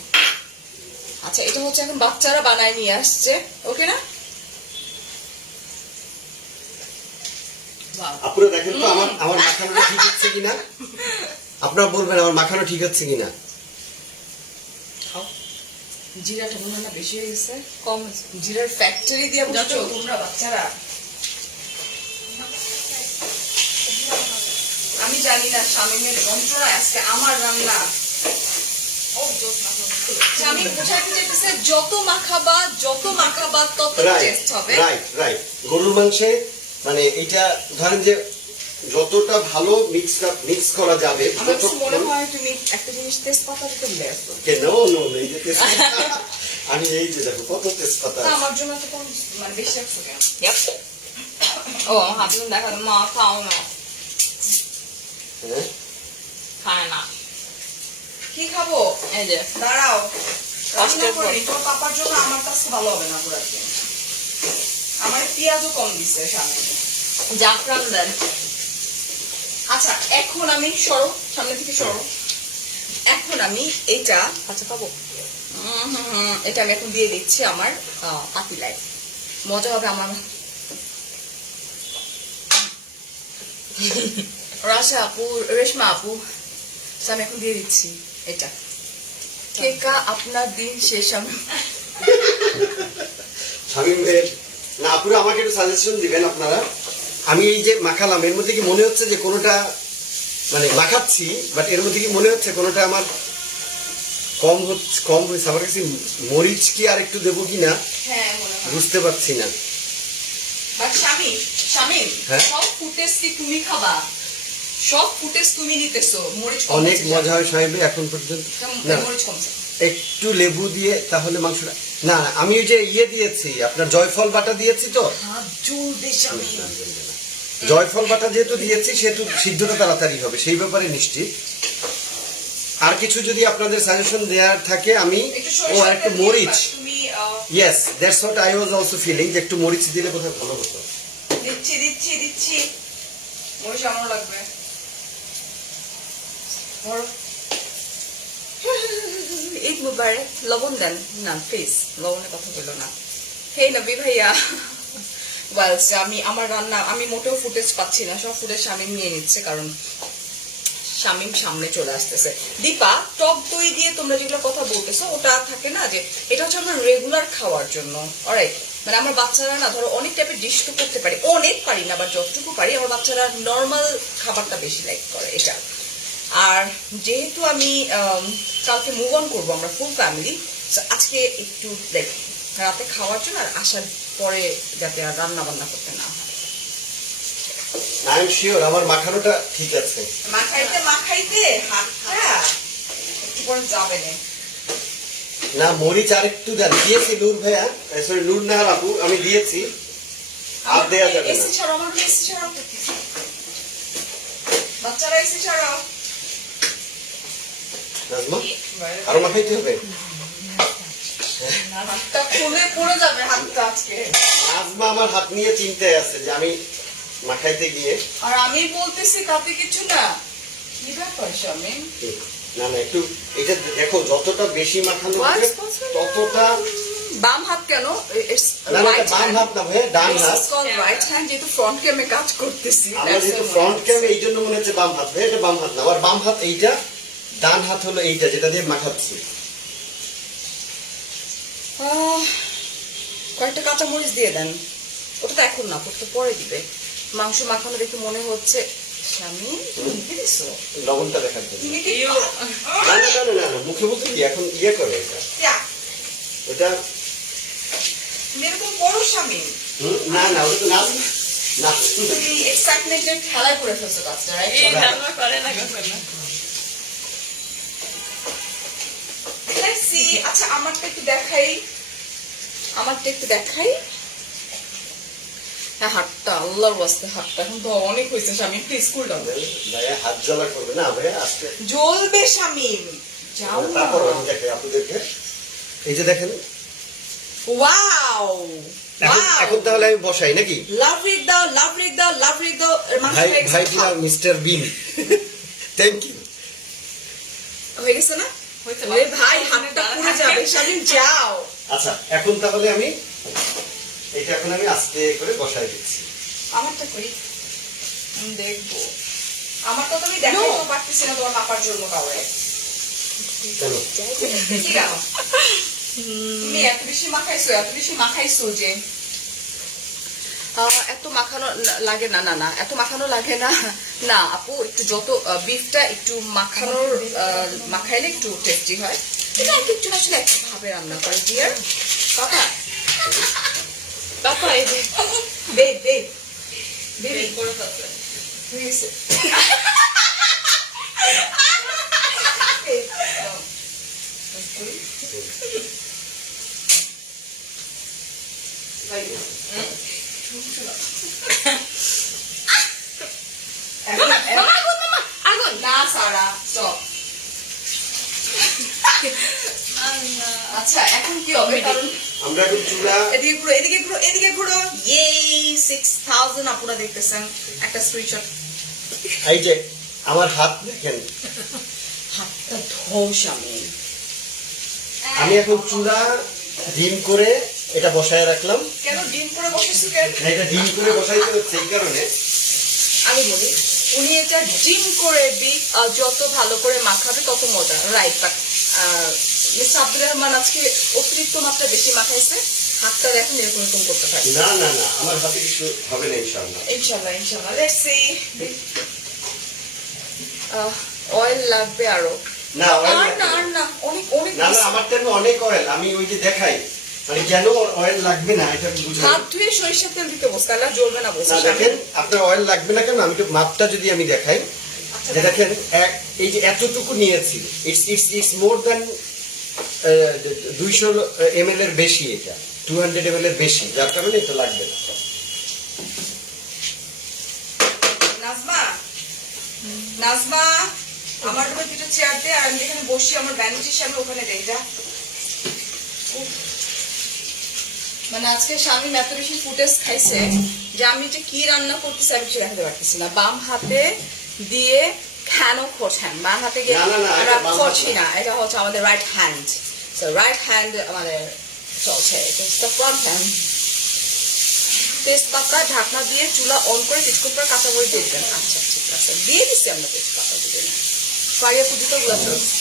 আচ্ছা এটা হচ্ছে এখন বাচ্চারা বানায় নিয়ে আসছে, ওকে না? আপনারা দেখেন তো আমার মাখানোটা ঠিক হচ্ছে কিনা, আপনারা বলবেন আমার মাখানো ঠিক হচ্ছে কিনা। জিরাটা মনে হয় বেশি হয়ে গেছে, কম জিরার ফ্যাক্টরি দিয়ে বুঝছো তোমরা বাচ্চারা। আমি জানি না শামিমের যন্ত্রণা আজকে আমার রান্না। শামিম বোঝাতে চাইতেছে যত মাখাবা তত টেস্ট হবে। রাইট। গরুর মাংসে মানে এটা ধরেন যে যতটা ভালো মিক্স করা যাবে, আমার কাছে মনে হয় তুমি একটা জিনিস তেজপাতা দিতে ভুলে গেছো। নো এই যে তেজপাতা আমি এই যে দেখো কত তেজপাতা। আমার জন্য তো কম মানে বেশি রাখছো কেন? ও হাত দেখা মা খাও না, খায় না। কি খাবো? এই যে দাঁড়াও রান্না করিনি, তোর পাপার জন্য আমার কাছে ভালো হবে না পুরো আজকে। আমার পেঁয়াজও কম দিছে সামনে, জাফরান দেন। আচ্ছা এখন আমি সরো, সামনে থেকে সরো। এখন আমি এটা আচ্ছা পাবো এটা আমি এখন দিয়ে দিচ্ছি আমার পাতিলায়। মজা হবে আমার। রাশা আপু, রেশমা আপু, আমি এখন দিয়ে দিচ্ছি এটা। কেকা আপনার দিন শেষ। আমি শামীম ভাই, না আপুরা আমাকে একটু সাজেশন দিবেন আপনারা। আমি এই যে মাখালাম, এর মধ্যে কি মনে হচ্ছে যে কোনোটা মানে মাখাচ্ছি, বাট এর মধ্যে কি মনে হচ্ছে কোনোটা আমার কম হয়েছে? আমার কাছে মরিচ কি আর একটু দেবো কিনা হ্যাঁ মনে হয়। বুঝতে পারছি না। বাট শামিম, শামিম, হ্যাঁ? সব ফুটেজ কি তুমি খাবা? সব ফুটেজ তুমি নিতেছো। মরিচ কম অনেক হচ্ছে। মজা হয় সাহেব এখন পর্যন্ত। না, মরিচ কমছে। একটু লেবু দিয়ে তাহলে মাংসটা, না না, আমি ওই যে ইয়ে দিয়েছি আপনার জয়ফল বাটা দিয়েছি তো, হাত জ্বলবে শামিম। জয়ফল বাটা যেহেতু দিয়েছি সেহেতু সিদ্ধটা তাড়াতাড়ি হবে, সেই ব্যাপারে নিশ্চিত। আর কিছু যদি আপনাদের সাজেশন দেওয়ার থাকে আমি, একটু ও সরিষার আর একটু তেল দিয়ে মরিচ, তুমি yes that's what I was also feeling, যে একটু মরিচ দিলে কোথাও ভালো হতো। দিচ্ছি দিচ্ছি দিচ্ছি। মরিচ আমার লাগবে। ধরো। ঈদ মুবারক। লবণ দেন না প্লিজ, লবণের কথা বলো না। হে নবী ভাইয়া, ওয়েলস আমি আমার রান্না আমি মোটেও ফুটেজ পাচ্ছি না, সব ফুটেজ শামিম নিয়ে নিচ্ছে কারণ শামিম সামনে চলে আসতেছে। দীপা, টক দই দিয়ে তোমরা যেগুলো কথা বলতেছো ওটা থাকে না যে এটা হচ্ছে আমরা রেগুলার খাওয়ার জন্য। অলরাইট, মানে আমার বাচ্চারা না ধরো অনেক টাইপের ডিশ তো করতে পারি, অনেক পারি না বা যতটুকু পারি আমার বাচ্চারা নর্মাল খাবারটা বেশি লাইক করে এটা। আর যেহেতু আমি কালকে মুভ অন করবো আমরা ফুল ফ্যামিলি, আজকে একটু লাইক রাতে খাওয়ার জন্য আর আসার পরে যাতে আর রান্না বান্না করতে না হয়। আই এম শিওর আমার মাখানোটা ঠিক আছে। মাখাইতে মাখাইতে হাতটা একটু পরে যাবে না। না, মরিচ আর একটু দেন, দিয়েছি নূর ভাইয়া, সরি নূর নাহার আপু, আমি দিয়েছি, আর দেয়া যাবে না। এসি ছাড়াও, আমার এসি ছাড়াও। বাচ্চারা এসি ছাড়াও। নাজমা আরো মাখাইতে হবে। হাতটা খুলে পড়ে যাবে হাতটা আজকে। নাজমা আমার হাত নিয়ে চিন্তায় আছে যে আমি মাখাইতে গিয়ে, আর আমি বলতেছি তাতে কিছু না। কি ব্যাপার শামিম? না না একটু এটা দেখো, যতটা বেশি মাখানো হবে ততটা। বাম হাত কেন? It's না না, right এটা বাম hand. হাত না ভাই, ডান This হাত। is called right hand, যেহেতু ফ্রন্ট ক্যামে কাজ করতেছি। আমরা That's যেহেতু why ফ্রন্ট মনে ক্যামে এই জন্য মনে হচ্ছে বাম হাত, ভাই এটা বাম হাত না, আর বাম হাত এইটা, ডান হাত হলো এইটা যেটা দিয়ে মাখাচ্ছি। কয়েকটা কাঁচা মরিচ দিয়ে দেন। ওটা তো এখন না, ওটা তো পরে দিবে। মাংস মাখানো দেখে মনে হচ্ছে স্বামী তুমি কি দিছো? লবণটা দেখার জন্য। তুমি কি না না না না না, মুখে বলতে কি এখন ইয়ে করে এটা, যা, ওটা তুমি এরকম করো স্বামী। না না, ওটা তো নাচ নাচ। তুমি এক্সাইটমেন্টের খেলায় করে ফেলছো কাজটা, রাইট? এই রান্না করে না কখনো Let's see. আচ্ছা আমারটা একটু দেখাই, আমারটা একটু দেখাই। হ্যাঁ হাতটা, আল্লাহর ওয়াস্তে হাতটা এখন তো অনেক হয়েছে স্বামী, প্লিজ কুল ডাউন। ভাইয়া হাত জ্বালা করবে না ভাইয়া, আজকে জ্বলবে শামিম, যাও না। তারপর আমি দেখাই আপনাদেরকে, এই যে দেখেন। ওয়াও এখন তাহলে আমি বসাই নাকি? লাভ রিক দাও, লাভ রিক দাও, লাভ রিক দাও। ভাই ভাই মিস্টার বিন, থ্যাংক ইউ। হয়ে গেছে না? হয়েছে ওরে ভাই হাতটা পুড়ে যাবে শামিম, যাও। আচ্ছা এখন তাহলে আমি এটা এখন আমি আস্তে করে বসাই দিচ্ছি। আমারটা কই দেখবো, আমারটা তো আমি দেখাইতে পারতেছি না তোমার মাপার জন্য কাউরে। চলো কি গাও? তুমি এত বেশি মাখাইছো যে এত মাখানো লাগে না। না না এত মাখানো লাগে না। না আপু, একটু যত বিফটা একটু মাখাইলে একটু টেস্টি হয়। এটা আর একটু আসলে একটা ভাবে রান্না করে ডিয়ার বাবা। বাবা এই যে বেব বেব বেবি করে ফেলছে হয়ে গেছে। আগুন না সারা স্টপ। আচ্ছা এখন কি হবে কারণ আমরা এখন চুলা এদিকে ঘুরো ইয়েই 6000 আপুরা দেখতেছেন একটা স্ক্রিনশট এই যে আমার হাত দেখেন হাতটা ধোস আমি এখন চুলা ডিম করে এটা বসায় রাখলাম কেন ডিম করে বসেছি কেন না, এটা ডিম করে বসাইতে হচ্ছে এই কারণে আমি বলি উনি এটা ডিম করে যত ভালো করে মাখাবে তত মজা right but mister Abdur Rahman আজকে অতিরিক্ত মাত্রা বেশি মাখাইছে হাতটা দেখেন এরকম এরকম করতে থাকে না না না আমার হাতে কিছু হবে না ইনশাআল্লাহ ইনশাআল্লাহ লেটস সি অয়েল লাগবে আরো না oil আর লাগবে না অনেক অনেক না না আমার টাইমে অনেক অয়েল আমি ওই যে দেখাই মানে কেন অয়েল লাগবে না এটা আমি বুঝি হাত ধুয়ে সরিষার তেল দিতে বসতে তাহলে আর জ্বলবে না বসে না দেখেন আপনার অয়েল লাগবে না কেন আমি তো মাপটা যদি আমি দেখাই যে দেখেন এই যে এতটুকু নিয়েছি ইটস মোর দ্যান 200 ml এর বেশি এটা 200 ml এর বেশি যার কারণে এটা লাগবে না নাজমা আমার রুমে দুটো চেয়ার দে আর আমি যেখানে বসি আমার ভ্যানিটির সামনে ওখানে দেই যা মানে আজকে স্বামী এত বেশি ফুটেজ খাইছে যে আমি এটা কি রান্না করতেছি আমি কিছু দেখাতে পারতেছি না বাম হাতে দিয়ে কেন খোঁচেন বাম হাতে গিয়ে না, না, না, এটা আমরা বাম হাত খোঁচি না। না এটা হচ্ছে আমাদের রাইট হ্যান্ড তো রাইট হ্যান্ড আমাদের চলছে ফ্রন্ট হ্যান্ড তেজপাতা ঢাকনা দিয়ে চুলা অন করে কিছুক্ষণ পর কাঁচা মরিচ দিয়ে দিবেন আচ্ছা ঠিক আছে দিয়ে দিচ্ছি আমরা তেজপাতা দিয়ে ফারিয়া পুজোটা গুলা চলছে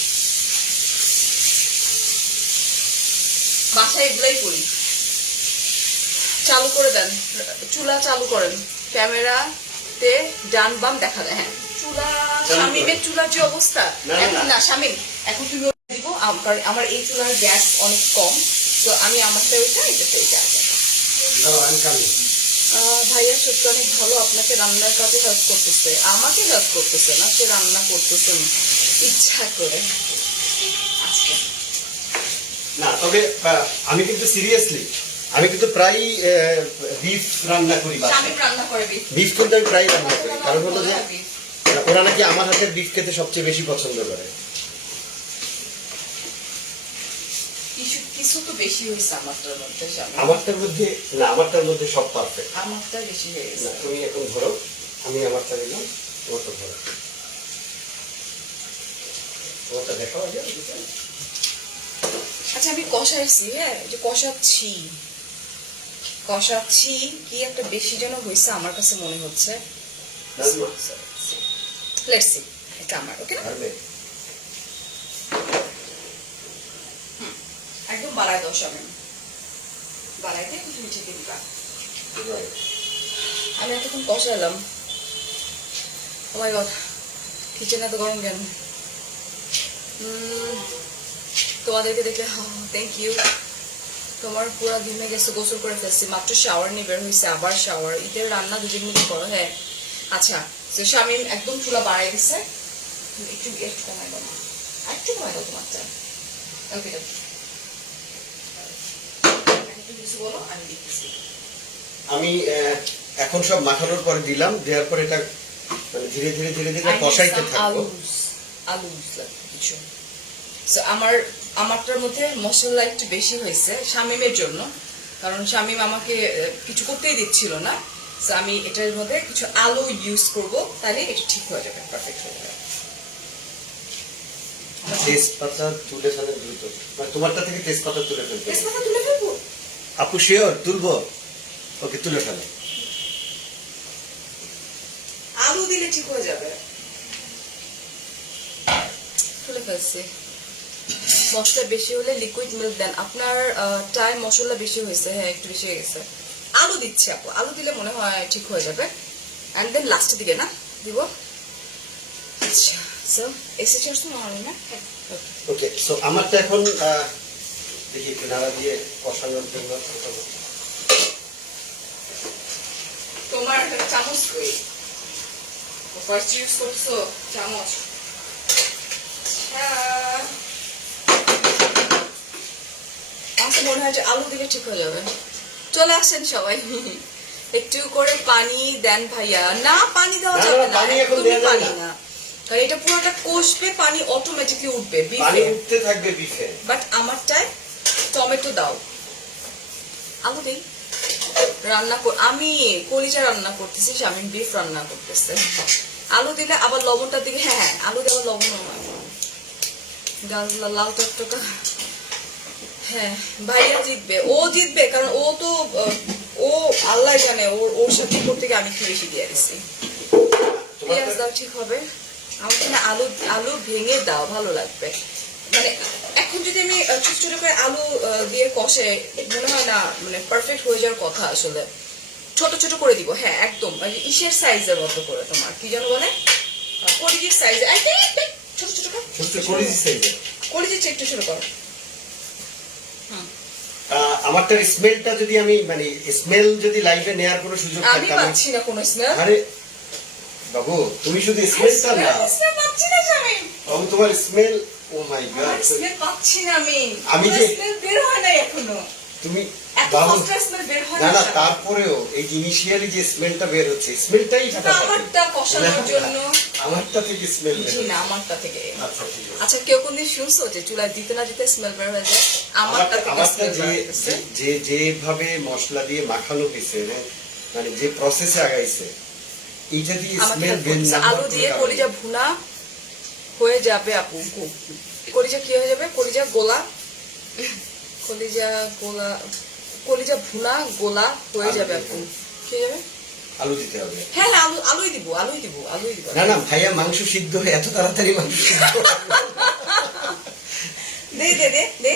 বাসায় এগুলাই করি চালু করে দেন চুলা চালু করেন ক্যামেরাতে ডান বাম দেখা যায় হ্যাঁ চুলা শামিমের চুলার যে অবস্থা না, না, এখন না। না শামিম এখন তুমি ওটা দিব কারণ আমার এই চুলার গ্যাস অনেক কম তো আমি আমারটা ওইটা এটাতে ওইটা আমি কামি ভাইয়া সত্যি অনেক ভালো আপনাকে রান্নার কাজে হেল্প করতেছে আমাকে হেল্প করতেছে না সে রান্না করতেছেন ইচ্ছা করে আজকে না তবে আমি কিন্তু সিরিয়াসলি আমি কিন্তু প্রায় বিফ রান্না করি শামিম রান্না করে beef। বিফ কিন্তু আমি প্রায় রান্না করি কারণ হলো যে ওরা নাকি আমার হাতের বিফ খেতে সবচেয়ে বেশি পছন্দ করে কিছু তো বেশি হয়েছে আমারটার মধ্যে শামিম আমারটার মধ্যে সব পারফেক্ট আমারটা বেশি হয়ে গেছে না তুমি এখন ধরো আমি আমারটা নিলাম তোমারটা ধরো তোমারটা দেখাও আগে আচ্ছা আমি কষাইছি হ্যাঁ যে কষাচ্ছি কি একটা বেশি যেন হয়েছে আমার কাছে মনে হচ্ছে লেটস সি এটা আমার ওকে না একদম বাড়ায় দাও শামিম বাড়াইতে তুমি ঢেকে দিবা আমি এতক্ষণ কষালাম ও মাই গড কিচেনে এত গরম কেন তোমাদেরকে দেখে থ্যাংক ইউ তোমার পুরো ঘেমে গেছে গোসল করে ফেলছি মাত্র শাওয়ার নিয়ে বের হয়েছে আবার শাওয়ার ঈদের রান্না দুদিন মিলে করো হ্যাঁ আচ্ছা তো শামিম একদম চুলা বাড়াই দিছে একটু কমাই দাও একটু কমাই দাও তোমারটা ওকে কিছু বলো আমি দেখতেছি আমি এখন সব মাখানোর পরে দিলাম দেওয়ার পরে এটা মানে ধীরে ধীরে ধীরে ধীরে কষাইতে থাকবো আলু কিছু So, আমারটার মধ্যে মশলা একটু বেশি হয়েছে শামিমের জন্য কারণ শামিম আমাকে কিছু করতেই দিচ্ছিল না So, আমি এটার মধ্যে কিছু আলু ইউজ করব তাহলে এটা ঠিক হয়ে যাবে পারফেক্ট হয়ে যাবে তেজপাতা তুলে ফেলে দ্রুত মানে তোমারটা থেকে তেজপাতা তুলে ফেলতে হবে। তেজপাতা তুলে ফেলবো আপু শিওর তুলবো ওকে তুলে ফেলে আলু দিলে ঠিক হয়ে যাবে তুলে ফেলছি মশলা বেশি হলে লিকুইড মিল্ক দেন আপনার টাইম মশলা বেশি হয়েছে হ্যাঁ একটু বেশি হয়ে গেছে আলু দিচ্ছি আপু আলু দিলে মনে হয় ঠিক হয়ে যাবে অ্যান্ড দেন লাস্টে দিকে না দিব আচ্ছা সো এসেছে আসতো না না ওকে সো আমারটা এখন দেখি একটু নাড়া দিয়ে কষানোর জন্য তোমার চামচ কই ফার্স্ট ইউজ করছো চামচ আমার মনে হয় যে আলু দিলে ঠিক হয়ে যাবে চলে আসেন সবাই একটু করে পানি দেন ভাইয়া না পানি দেওয়া না, যাবে না, না পানি এখন একদমই দেয়া যায় পানি না। না কারণ এটা পুরোটা কষবে পানি অটোমেটিকলি উঠবে পানি বিফে উঠতে থাকবে বিফে বাট আমারটায় টমেটো দাও, আলু দেই। আমি কলিজা রান্না করতেছি, শামিম বিফ রান্না করতেছে। আলু দিলে আবার লবণটা দিকে, হ্যাঁ হ্যাঁ আলু দিয়ে আবার লবণ, লাল টকটকা। হ্যাঁ ভাইয়া জিতবে, ও জিতবে, কারণ ও তো ও আল্লাহ জানে ওর সাথে করতে গিয়ে আমি একটু বেশি দিয়ে দিচ্ছি। পেঁয়াজ দাও, ঠিক হবে। আমার এখানে আলু ভেঙে দাও, ভালো লাগবে। মানে এখন যদি আমি ছোট ছোট করে আলু দিয়ে কষে, মনে হয় না মানে পারফেক্ট হয়ে যাওয়ার কথা। আসলে ছোট ছোট করে দিব, হ্যাঁ একদম ইসের সাইজের মতো করে, তোমার কি যেন বলে, কলিজির সাইজে, ছোট ছোট কর, কলিজির চেয়ে একটু ছোট করো। আমারটার স্মেলটা যদি আমি মানে স্মেল যদি লাইভে নেয়ার কোনো সুযোগ আমি থাকে, পাচ্ছি না কোনো স্মেল। আরে বাবু তুমি শুধু স্মেলটা না, স্মেল পাচ্ছি না আমি, বাবু তোমার স্মেল, ও মাই গড, স্মেল পাচ্ছি না আমি যে স্মেল বের হয় না এখনো, তুমি এত বাবু ফাস্ট স্মেল বের হয় না না। না, তারপরেও এই ইনিশিয়ালি যে স্মেলটা বের হচ্ছে, স্মেলটাই সেটা আমারটা কষানোর জন্য, আমারটা থেকে স্মেল বের জি হচ্ছে। না আমারটা থেকে। আচ্ছা ঠিক আছে। আচ্ছা কেউ কোনদিন শুনছো যে চুলায় দিতে না দিতে স্মেল বের হয়ে যায়? আমারটা থেকে আমারটা স্মেল বের যে হইতেছে। যেভাবে মশলা দিয়ে মাখানো হয়েছে, মানে যে প্রসেসে আগাইছে, এইটা দিয়ে আমাকে স্মেল help বের করতেছে। না আলু দিয়ে কলিজা ভুনা হয়ে যাবে আপু। কলিজা কি হয়ে যাবে? কলিজা গোলা, কলিজা গোলা, কলিজা ভুনা গোলা হয়ে যাবে আপু। কি হয়ে যাবে? আলু দিতে হবে। হ্যাঁ হ্যাঁ আলুই দিব। না না ভাইয়া, মাংস সিদ্ধ হয়ে এত তাড়াতাড়ি মাংস সিদ্ধ হবে না। দে দে দে দে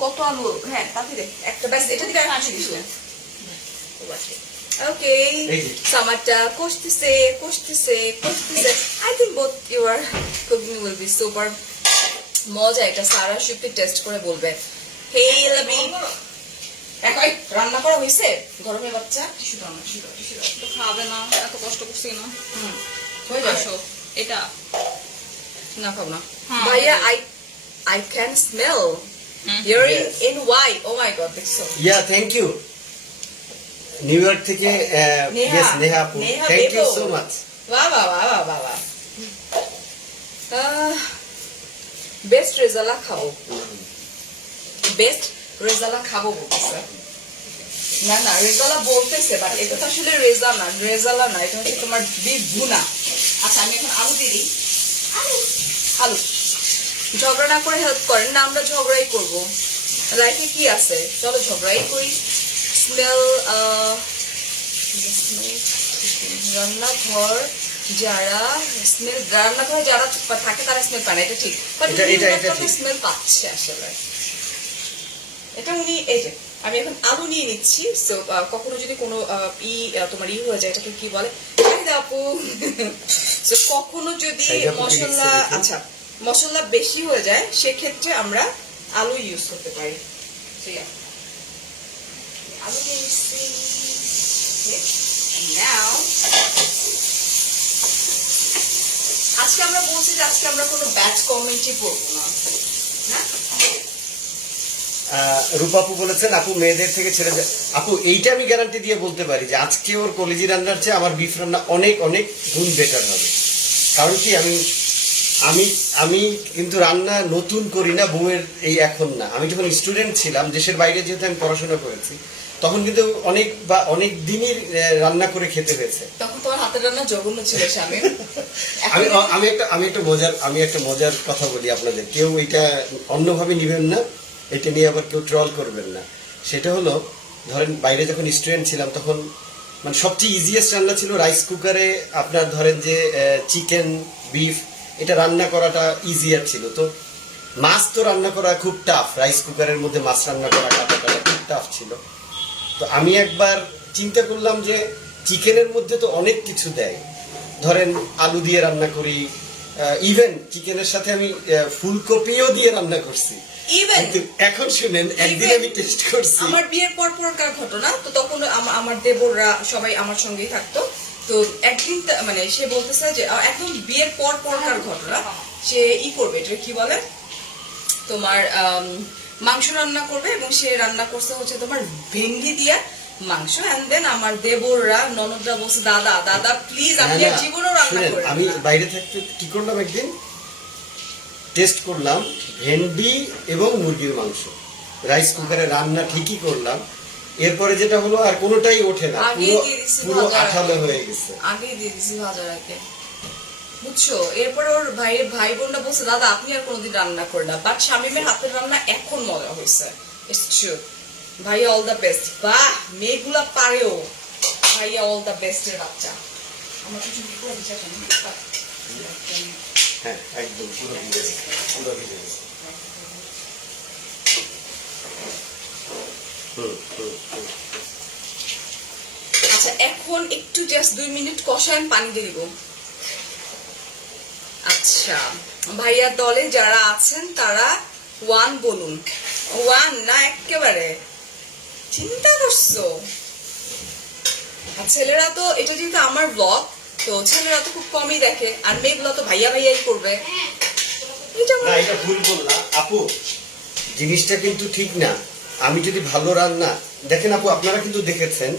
কত আলু, হ্যাঁ তাতে দে একটা, ব্যাস এটা দিকে আর কিছু দিস না। ওকে, এই যে। সামারটা কষতেছে। I think both your cooking will be super মজা। এটা সারা শিপে টেস্ট করে বলবে। হে লাভি, এখন রান্না করা হয়েছে? গরমের বাচ্চা টিস্যু দাও না, টিস্যু দাও। তো খাবে না, এত কষ্ট করছি না। হয়ে যাবে। আসো, এটা না খাবো না হ্যাঁ, ভাইয়া। হয়ে I can smell hmm. you're Yes. in white. Oh my god, দেখছো? Yeah thank you New York থেকে ইয়েস নেহা আপু, Neha thank you Bebo. So much. বাহ বেস্ট রেজালা খাবো, বেস্ট রেজালা খাবো বলতেছে। না না রেজালা বলতেছে, বাট এটা তো আসলে রেজালা না, এটা হচ্ছে তোমার বিফ ভুনা। আচ্ছা আমি এখন আলু দিয়ে দিই। আলু ঝগড়া না করে হেল্প করেন না, আমরা ঝগড়াই করবো। লাইফে কি আছে, চলো ঝগড়াই করি। স্মেল রান্নাঘর যারা থাকে তারা স্মেল পায় না, এটা ঠিক। এটা ঠিক। স্মেল পাচ্ছে আসলে, এটা উনি। এই যে আমি এখন আলু নিয়ে নিচ্ছি। So, কখনো যদি কোনো তোমার হয়ে যায়, এটাকে কি বলে আপু? So, কখনো যদি মশলা, আচ্ছা মশলা বেশি হয়ে যায়, সেক্ষেত্রে আমরা আলু ইউজ করতে পারি। So, yeah. আলু দিয়ে নিচ্ছি। Yes. And now, আজকে আমরা বলছি যে আজকে আমরা কোনো ব্যাচ কমেন্টই করবো না, হ্যাঁ? রূপাপু বলেছেন আপু মেয়েদের থেকে ছেড়ে যায়। আপু এইটা আমি গ্যারান্টি দিয়ে বলতে পারি যে আজকে ওর কলেজি রান্নার চেয়ে আমার বিফ রান্না অনেক অনেক গুণ বেটার হবে। কারণ কি, আমি আমি আমি কিন্তু রান্না নতুন করি না বউয়ের এই এখন না। আমি যখন স্টুডেন্ট ছিলাম, দেশের বাইরে যেহেতু আমি পড়াশোনা করেছি, তখন কিন্তু অনেক দিনই রান্না করে খেতে হয়েছে। তখন তোমার হাতের রান্না জঘন্য ছিল স্বামী। আমি একটা মজার কথা বলি আপনাদের, কেউ এটা অন্যভাবে নিবেন না, এটা নিয়ে আবার কেউ ট্রল করবেন না। সেটা হলো, ধরেন বাইরে যখন স্টুডেন্ট ছিলাম, তখন মানে সবচেয়ে ইজিয়েস্ট রান্না ছিল রাইস কুকারে আপনার ধরেন যে চিকেন বিফ, এটা রান্না করাটা ইজিয়ার ছিল। তো মাছ তো রান্না করা খুব টাফ, রাইস কুকারের মধ্যে মাছ রান্না করা কাটাটা খুব টাফ ছিল। তো আমি একবার চিন্তা করলাম যে চিকেনের মধ্যে তো অনেক কিছু দেয়, ধরেন আলু দিয়ে রান্না করি, ইভেন চিকেনের সাথে আমি ফুলকপিও দিয়ে রান্না করছি। কিন্তু এখন শুনেন, একদিন আমি টেস্ট করছি, আমার বিয়ের পরকার ঘটনা। তো তখন আমার দেবররা সবাই আমার সঙ্গেই থাকতো। তো একদিন মানে সে বলতেছে যে একদম বিয়ের পরকার ঘটনা, সে করবে, এটা কি বলে তোমার মাংস রান্না করবে, এবং সে রান্না করছে হচ্ছে তোমার ভেন্ডি দিয়া মাংস। এন্ড দেন আমার দেবররা ননদরা বলছে দাদা প্লিজ আপনি জীবনেও রান্না করেন। আমি বাইরে থাকতে কি করলাম, একদিন টেস্ট করলাম ভেন্ডি এবং মুরগির মাংস। রাইস কুকারে রান্না ঠিকই করলাম, এরপরে যেটা হলো আর কোনোটাই ওঠে না, আগে পুরো দিয়ে দিছি পুরো ভাজা। আঠালো হয়ে গেছে। আগে দিয়ে দিছি ভাজার আগে, বুঝছো? এরপর ওর ভাই বোনটা বলছে দাদা আপনি আর কোনোদিন রান্না করে না, বাট শামিমের হাতের রান্না এখন মজা হয়েছে। It's true. ভাইয়া অল দ্য বেস্ট। বাহ, মেয়েগুলা পারেও। ভাইয়া অল দ্য বেস্টের বাচ্চা। আমার কিছু কি করে দিচ্ছি এখন? হ্যাঁ একদম পুরো ভিজে গেছে, পুরো ভিজে গেছে। আচ্ছা, এখন একটু জাস্ট 2 মিনিট কষায় পানি দিয়ে দিব। আচ্ছা, ভাইয়া দলে যারা আছেন তারা 1 বলুন। 1 না একেবারে, চিন্তা করছো? আর ছেলেরা তো, এটা যেহেতু আমার ব্লগ, তো ছেলেরা তো খুব কমই দেখে, আর মেয়েগুলো তো ভাইয়া ভাইয়াই করবে। এটা না এটা ভুল বললা আপু, জিনিসটা কিন্তু ঠিক না। আমি যদি ভালো রান্না, দেখেন আপু আপনারা কিন্তু দেখেছেন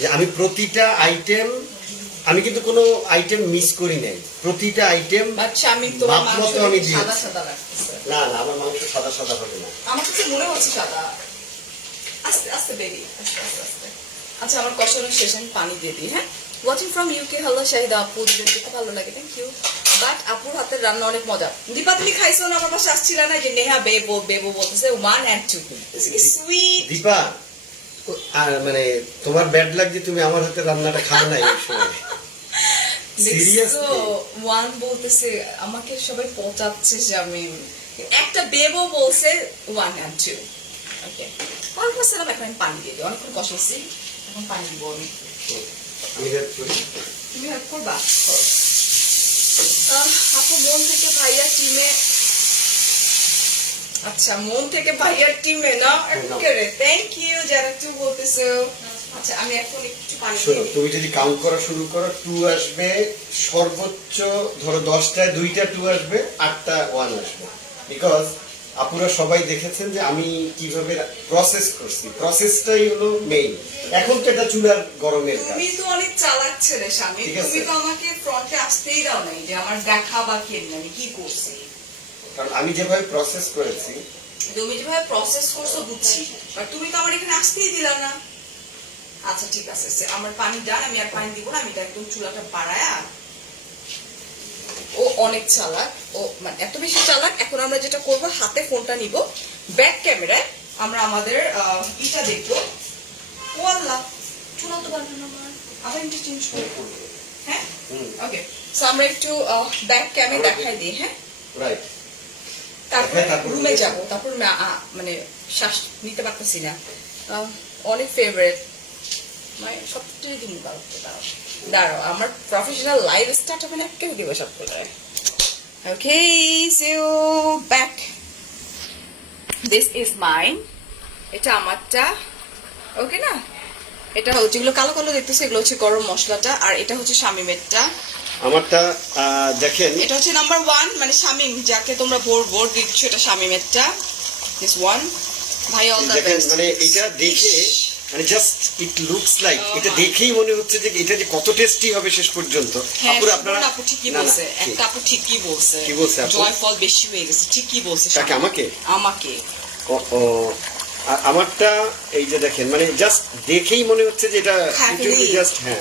যে আমি প্রতিটা আইটেম, আমি কিন্তু কোনো আইটেম মিস করি নাই, প্রতিটা আইটেম বাচ্চা, আমি তোমার মাপ মাংস মতো আমি দিয়েছি। সাদা সাদা লাগতেছে। না না আমার মাংস সাদা সাদা হবে না। আমার কাছে মনে হচ্ছে সাদা। আস্তে আস্তে বেবি, আস্তে আস্তে আস্তে। আচ্ছা, আমার কষানো শেষ, আমি পানি দিয়ে দিই। হ্যাঁ, watching from UK, hello Shahida আপু, দেখতে খুব ভালো লাগে, থ্যাংক ইউ। বাট আপুর হাতের রান্না অনেক মজা। দীপা তুমি খাইছো না? আমার পাশে আসছিল না যে নেহা বেবো বেবো বলতেছে 1 and 2 সুইট। দীপা, আর মানে তোমার ব্যাড লাগ যে তুমি আমার হাতে রান্নাটা খাও নাই ওই সময়। Seriously? 1 বলতেছে, আমাকে সবাই পচাচ্ছে যে আমি একটা বেবো বলছে 1 and 2। ওকে, অল্প সেরাম, এখন আমি পানি দিয়ে দিই, অনেকক্ষণ কষাইছি, এখন পানি দিব আমি। আমি help করি। তুমি হেল্প করবা? করো। আপু মন থেকে ভাইয়ার টিমে, আচ্ছা মন থেকে ভাইয়ার টিমে না একেবারে, থ্যাংক ইউ যারা 2 বলতেছো। আচ্ছা, আমি এখন একটু পানি দিয়ে শোনো, দিই। তুমি যদি কাউন্ট করা শুরু করো, 2 আসবে সর্বোচ্চ, ধরো 10টায় 2টা 2 আসবে, 8টা 1 আসবে। বিকজ আপুরা সবাই দেখেছেন যে আমি কিভাবে প্রসেস করছি, প্রসেসটাই হলো মেইন। এখন তো এটা চুলার গরমের কাজ। তুমি তো অনেক চালাক ছেলে স্বামী, ঠিক আছে। তুমি তো আমাকে ফ্রন্টে আসতেই দাও নাই যে আমার দেখা বা কেমন আমি কি করছি। কারণ আমি যেভাবে প্রসেস করেছি, তুমি যেভাবে প্রসেস করছো বুঝছি, বাট তুমি তো আমার এখানে আসতেই দিলা না। আচ্ছা ঠিক আছে, আমার পানি ডান, আমি আর পানি দিব না, আমি এটা একদম চুলাটা বাড়ায়া। ও অনেক চালাক, ও মানে এত বেশি চালাক। এখন আমরা যেটা করব, হাতে ফোনটা নিব, ব্যাক ক্যামেরায় আমরা আমাদের ইটা দেখবো। ও আল্লাহ, চুলা তো বানানো আমার, আবার একটু চেঞ্জ করবো। হ্যাঁ, ওকে। সো আমরা একটু ব্যাক ক্যামেরা দেখাই দিই। হ্যাঁ, রাইট, তারপরে তারপর রুমে যাব, তারপর মানে শ্বাস নিতে পারতেছি না। অনেক ফেভারিট, মানে সবচেয়ে দিন দাঁড়াও, আমার প্রফেশনাল লাইভ স্টার্ট হবে না, কেউ দিব সব করে। Okay, so back, this is mine, এটা আমারটা। ওকে না, এটা হচ্ছে, যেগুলো কালো কালো দেখতেছে এগুলো হচ্ছে গরম মশলাটা, আর এটা হচ্ছে শামিমেরটা। আমারটা দেখেন, এটা হচ্ছে নাম্বার 1, মানে শামিম যাকে তোমরা ভোর দিচ্ছ, এটা শামিমেরটা। দিস ওয়ান, ভাই অল দ্য দেখেন বেস্ট। মানে এটা দেখে মানে জাস্ট ইট লুকস লাইক, এটা দেখেই মনে হচ্ছে যে এটা যে কত টেস্টি হবে শেষ পর্যন্ত। হ্যাঁ, আপুরা আপনারা, আপু ঠিকই না, না, বলছে, কি? একটা আপু ঠিকই বলছে, কি বলছে আপু? জয়ফল বেশি হয়ে গেছে, ঠিকই বলছে। কাকে, আমাকে? আমাকে। ও, আর আমারটা এই যে দেখেন, মানে জাস্ট দেখেই মনে হচ্ছে যে এটা জাস্ট, হ্যাঁ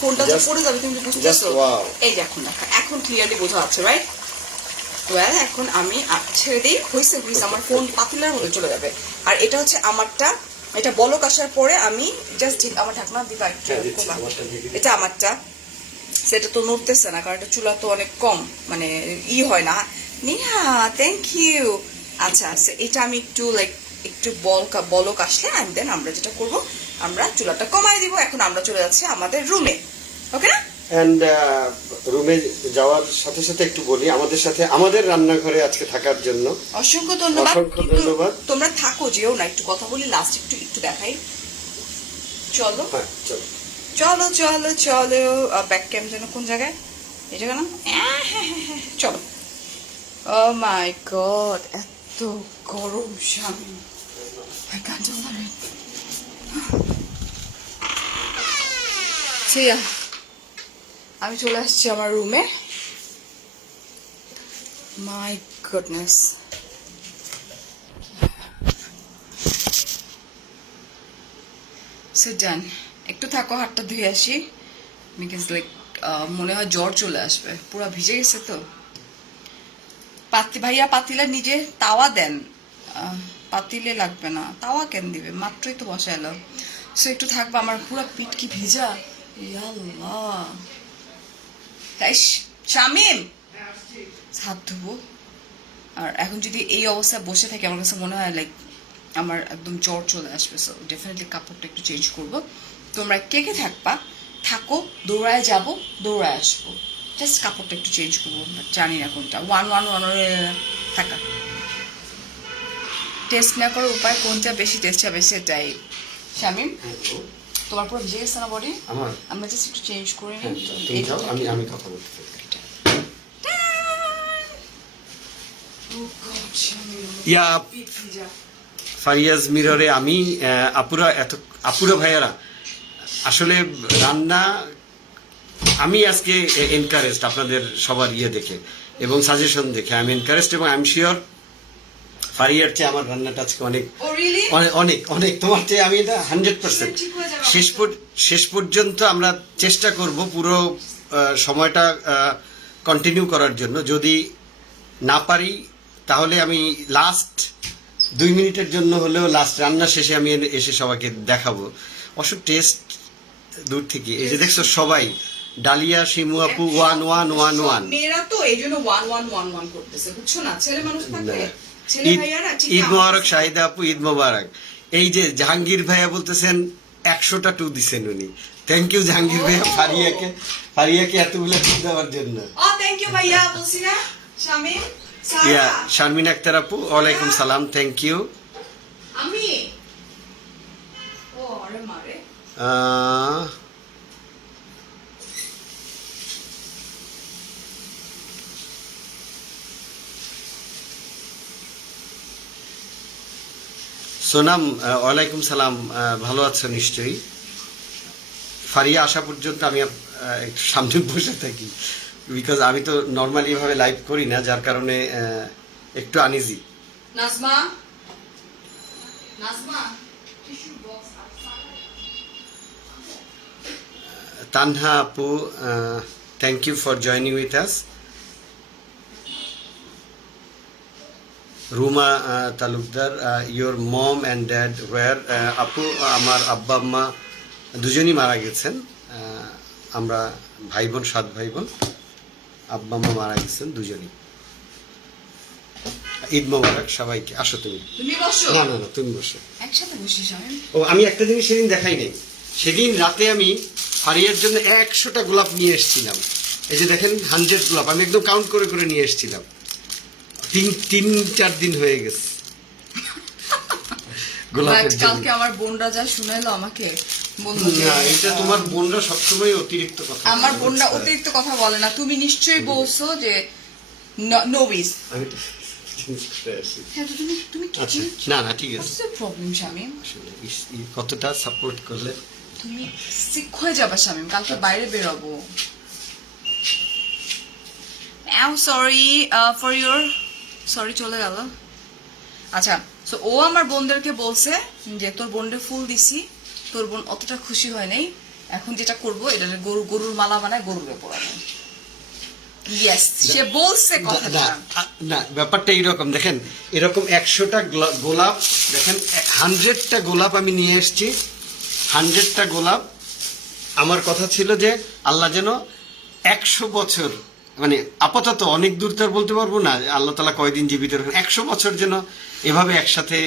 ফোনটা তো Just- পড়ে যাবে, তুমি just বুঝতেছো? wow. এই দেখুন, এখন ক্লিয়ারলি বোঝা যাচ্ছে, রাইট? ওয়েল, এখন আমি ছেড়ে দিই, হয়েছে, আমার ফোন পাতিলার মধ্যে চলে যাবে। আর এটা হচ্ছে আমারটা, এটা বলক আসার পরে আমি জাস্ট আমার ঢাকনা দিবা একটু, হ্যাঁ, দিচ্ছি, করবা? আমারটা দিয়ে দিচ্ছি। এটা আমারটা, সেটা তো নড়তেছে না, কারণ এটা চুলা তো অনেক কম, মানে হয় না। Niha, thank you. আচ্ছা, এটা আমি একটু লাইক একটু বলক আসলে দেন আমরা যেটা করব, আমরা চুলাটা কমাই দিব। এখন আমরা চলে যাচ্ছি আমাদের রুমে, ওকে না? এন্ড রুমে যাওয়ার সাথে সাথে একটু বলি, আমাদের সাথে আমাদের রান্নাঘরে আজকে থাকার জন্য অসংখ্য ধন্যবাদ। অসংখ্য কিন্তু ধন্যবাদ। তোমরা থাকো, যেও না, একটু কথা বলি, লাস্ট একটু দেখাই। চলো হ্যাঁ চলো, চলো চলো চলো, ব্যাক ক্যাম যেন কোন জায়গায়, এই জায়গা না? চলো। ও মাই গড, এত গরম স্বামী, I can't tolerate. See ya. আমি চলে আসছি আমার রুমে। মাই গুডনেস, সো ডান, একটু থাকো, হাতটা ধুয়ে আসি, বিকজ লাইক মনে হয় জ্বর চলে আসবে, পুরো ভিজে গেছে তো। ভাইয়া পাতিলা নিজে তাওয়া দেন, পাতিলে লাগবে না, তাওয়া কেন দিবে, মাত্রই তো বসাইলো। সো একটু থাকবো, আমার পুরো পিঠ কি ভিজা, ইয়াল্লাহ। তাই শামিম হাত ধুবো, আর এখন যদি এই অবস্থায় বসে থাকি আমার কাছে মনে হয় লাইক আমার একদম জ্বর চলে আসবে। সো ডেফিনেটলি কাপড়টা একটু চেঞ্জ করবো। তোমরা কে কে থাকবা, থাকো, দৌড়ায় যাব, দৌড়ায় আসবো, জাস্ট কাপড়টা একটু চেঞ্জ করবো, জানি না কোনটা। 111 থাকা, টেস্ট না করার উপায়, কোনটা বেশি টেস্ট হবে সেটাই। শামিম তোমার পুরো ভিজে গেছে না বডি? আমার আমরা জাস্ট একটু চেঞ্জ করে হ্যাঁ, নিই। তুমি যাও, আমি কথা বলতে চাই। ইয়া ফারিয়াজ মিররে আমি আপুরা ভাইয়ারা আসলে রান্না আমি আজকে এনকারেজড আপনাদের সবার দেখে এবং সাজেশন দেখে আমি এনকারেজড, এবং আই এম শিওর ফারিয়ার চেয়ে আমার রান্নাটা আজকে অনেক অনেক অনেক তোমার চেয়ে আমি এটা 100% শেষ পর্যন্ত আমরা চেষ্টা করব পুরো সময়টা কন্টিনিউ করার জন্য। যদি না পারি তাহলে আমি লাস্ট 2 মিনিটের জন্য হলেও লাস্ট রান্না শেষে আমি এসে সবাইকে দেখাবো। অবশ্য টেস্ট দূর থেকে, এই যে দেখছো সবাই ডালিয়া শিমু আপু 1111 মেয়েরা তো এই জন্য 1111 করতেছে, বুঝছো না? ছেলে মানুষ থাকলে ছেলে ভাইয়ারা ঈদ মোবারক শাহিদা আপু, ঈদ মোবারক। এই যে জাহাঙ্গীর ভাইয়া বলতেছেন 100টা টু দিছেন উনি। থ্যাংক ইউ জাহাঙ্গীর ভাইয়া ফারিয়াকে এতগুলো টু দেওয়ার জন্য। থ্যাংক ইউ ভাইয়া, বলছি না শামিম। ইয়া শারমিন আক্তার আপু ওয়ালাইকুম সালাম, থ্যাংক ইউ। আমি ও আরে মারে সোনাম ওয়ালাইকুম সালাম, ভালো আছো নিশ্চয়ই। ফারিয়া আসা পর্যন্ত আমি একটু সামনে বসে থাকি, বিকজ আমি তো নর্মালি এভাবে লাইভ করি না, যার কারণে একটু uneasy. Najma tissue box Tanha আপু thank you for joining with us. Ruma Talukdar your mom and dad were. আপু আমার আব্বা আম্মা দুজনই মারা গেছেন, আমরা ভাই বোন 7 ভাই বোন, আব্বা আম্মা মারা গেছেন দুজনই। ঈদ মোবারক সবাইকে। আসো তুমি বসো। না না না তুমি বসো, একসাথে বসিস। ও আমি একটা জিনিস সেদিন দেখাই নাই, সেদিন রাতে আমি ফারিয়ার জন্য 100টা গোলাপ নিয়ে এসেছিলাম। এই যে দেখেন 100 গোলাপ আমি একদম কাউন্ট করে করে নিয়ে এসেছিলাম। 3-4 দিন হয়ে গেছে গোলাপের জন্য। কালকে আমার বোনরা যা শুনাইলো আমাকে, বললো যে না এটা তোমার বোনরা সবসময় অতিরিক্ত কথা বলে। আমার বোনরা অতিরিক্ত কথা বলে না, তুমি নিশ্চয়ই বলছো যে নোবিস। আমি তো চেঞ্জ করে আসি। হ্যাঁ তো তুমি আচ্ছা না না ঠিক আছে। প্রবলেম শামিম, আসলে কতটা সাপোর্ট করলে তুমি সিক হয়ে যাবে শামিম, কালকে বাইরে বেরোবো। সরি ফর ইউর সরি চলে গেল। আচ্ছা সো ও আমার বোনদেরকে বলছে যে তোর বোনকে ফুল দিছি, তোর বোন অতটা খুশি হয় নাই, এখন যেটা করবো এটা গরুর মালা বানায় গরুরে পড়াবো। ইয়েস সে বলছে কথাটা। না ব্যাপারটা এইরকম, দেখেন এরকম 100টা গোলাপ, দেখেন 100টা গোলাপ আমি নিয়ে এসেছি। 100টা গোলাপ আমার কথা ছিল যে আল্লাহ যেন 100 বছর, মানে আপাতত অনেক দূর তো আর বলতে পারবো না আল্লাহ তাআলা কয়দিন জীবিত রাখেন, 100 বছর যেন এভাবে একসাথে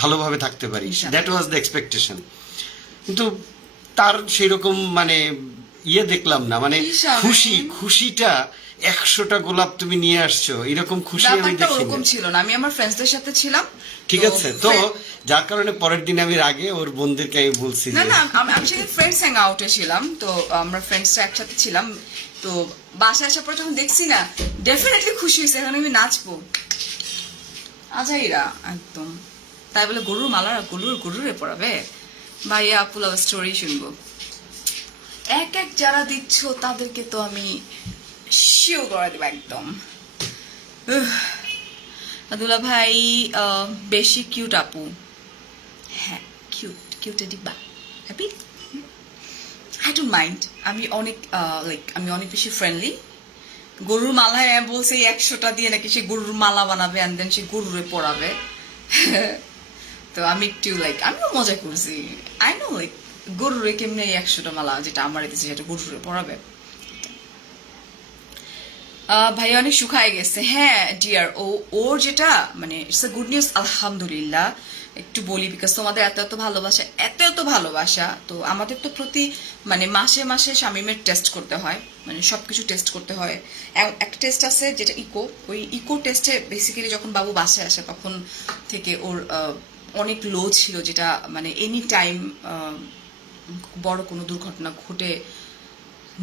ভালোভাবে থাকতে পারি। That was the expectation. কিন্তু তার সেই রকম মানে দেখলাম না, মানে খুশিটা 100টা গোলাপ তুমি নিয়ে আসছো এরকম খুশি আমি দেখিনি। ছিল না, আমি আমার ফ্রেন্ডসদের সাথে ছিলাম, ঠিক আছে তো যার কারণে পরের দিন আমি রাগে ওর বোনদেরকে আমি বলছি না না আমি সেদিন ফ্রেন্ডস হ্যাং আউটে ছিলাম, তো আমরা ফ্রেন্ডসরা একসাথে ছিলাম, তো বাসায় আসার পর যখন দেখছি না ডেফিনেটলি খুশি হয়েছে, এখন আমি নাচবো আজাইরা একদম। তাই বলে গরুর মালা গরুরে পড়াবে? ভাইয়া আপু লাভ স্টোরি শুনবো। এক যারা দিচ্ছ তাদেরকে তো আমি শিও করে দেবো একদম। দুলা ভাই বেশি কিউট আপু। হ্যাঁ কিউটে দিবা। হ্যাপি? I don't mind. আমি অনেক বেশি ফ্রেন্ডলি। গরুর মালায় বলছে 100টা দিয়ে নাকি সে গরুর মালা বানাবে অ্যান্ড দেন সে গরুরে পরাবে। তো আমি একটু আমিও মজা করছি। আই নো গরুরে কেমনে 100টা মালা যেটা আমার দিচ্ছে সেটা গরুরে পরাবে। ভাই অনেক শুকায় গেছে। হ্যাঁ ডিয়ার, ওর যেটা মানে ইটস আ গুড নিউজ, আলহামদুলিল্লাহ। একটু বলি বিকজ তোমাদের এত এত ভালোবাসা, তো আমাদের তো প্রতি মানে মাসে মাসে শামিমের টেস্ট করতে হয়, মানে সবকিছু টেস্ট করতে হয়। একটা টেস্ট আছে যেটা ওই ইকো টেস্টে বেসিক্যালি যখন বাবু বাসায় আসে তখন থেকে ওর অনেক লো ছিল, যেটা মানে এনি টাইম বড় কোনো দুর্ঘটনা ঘটে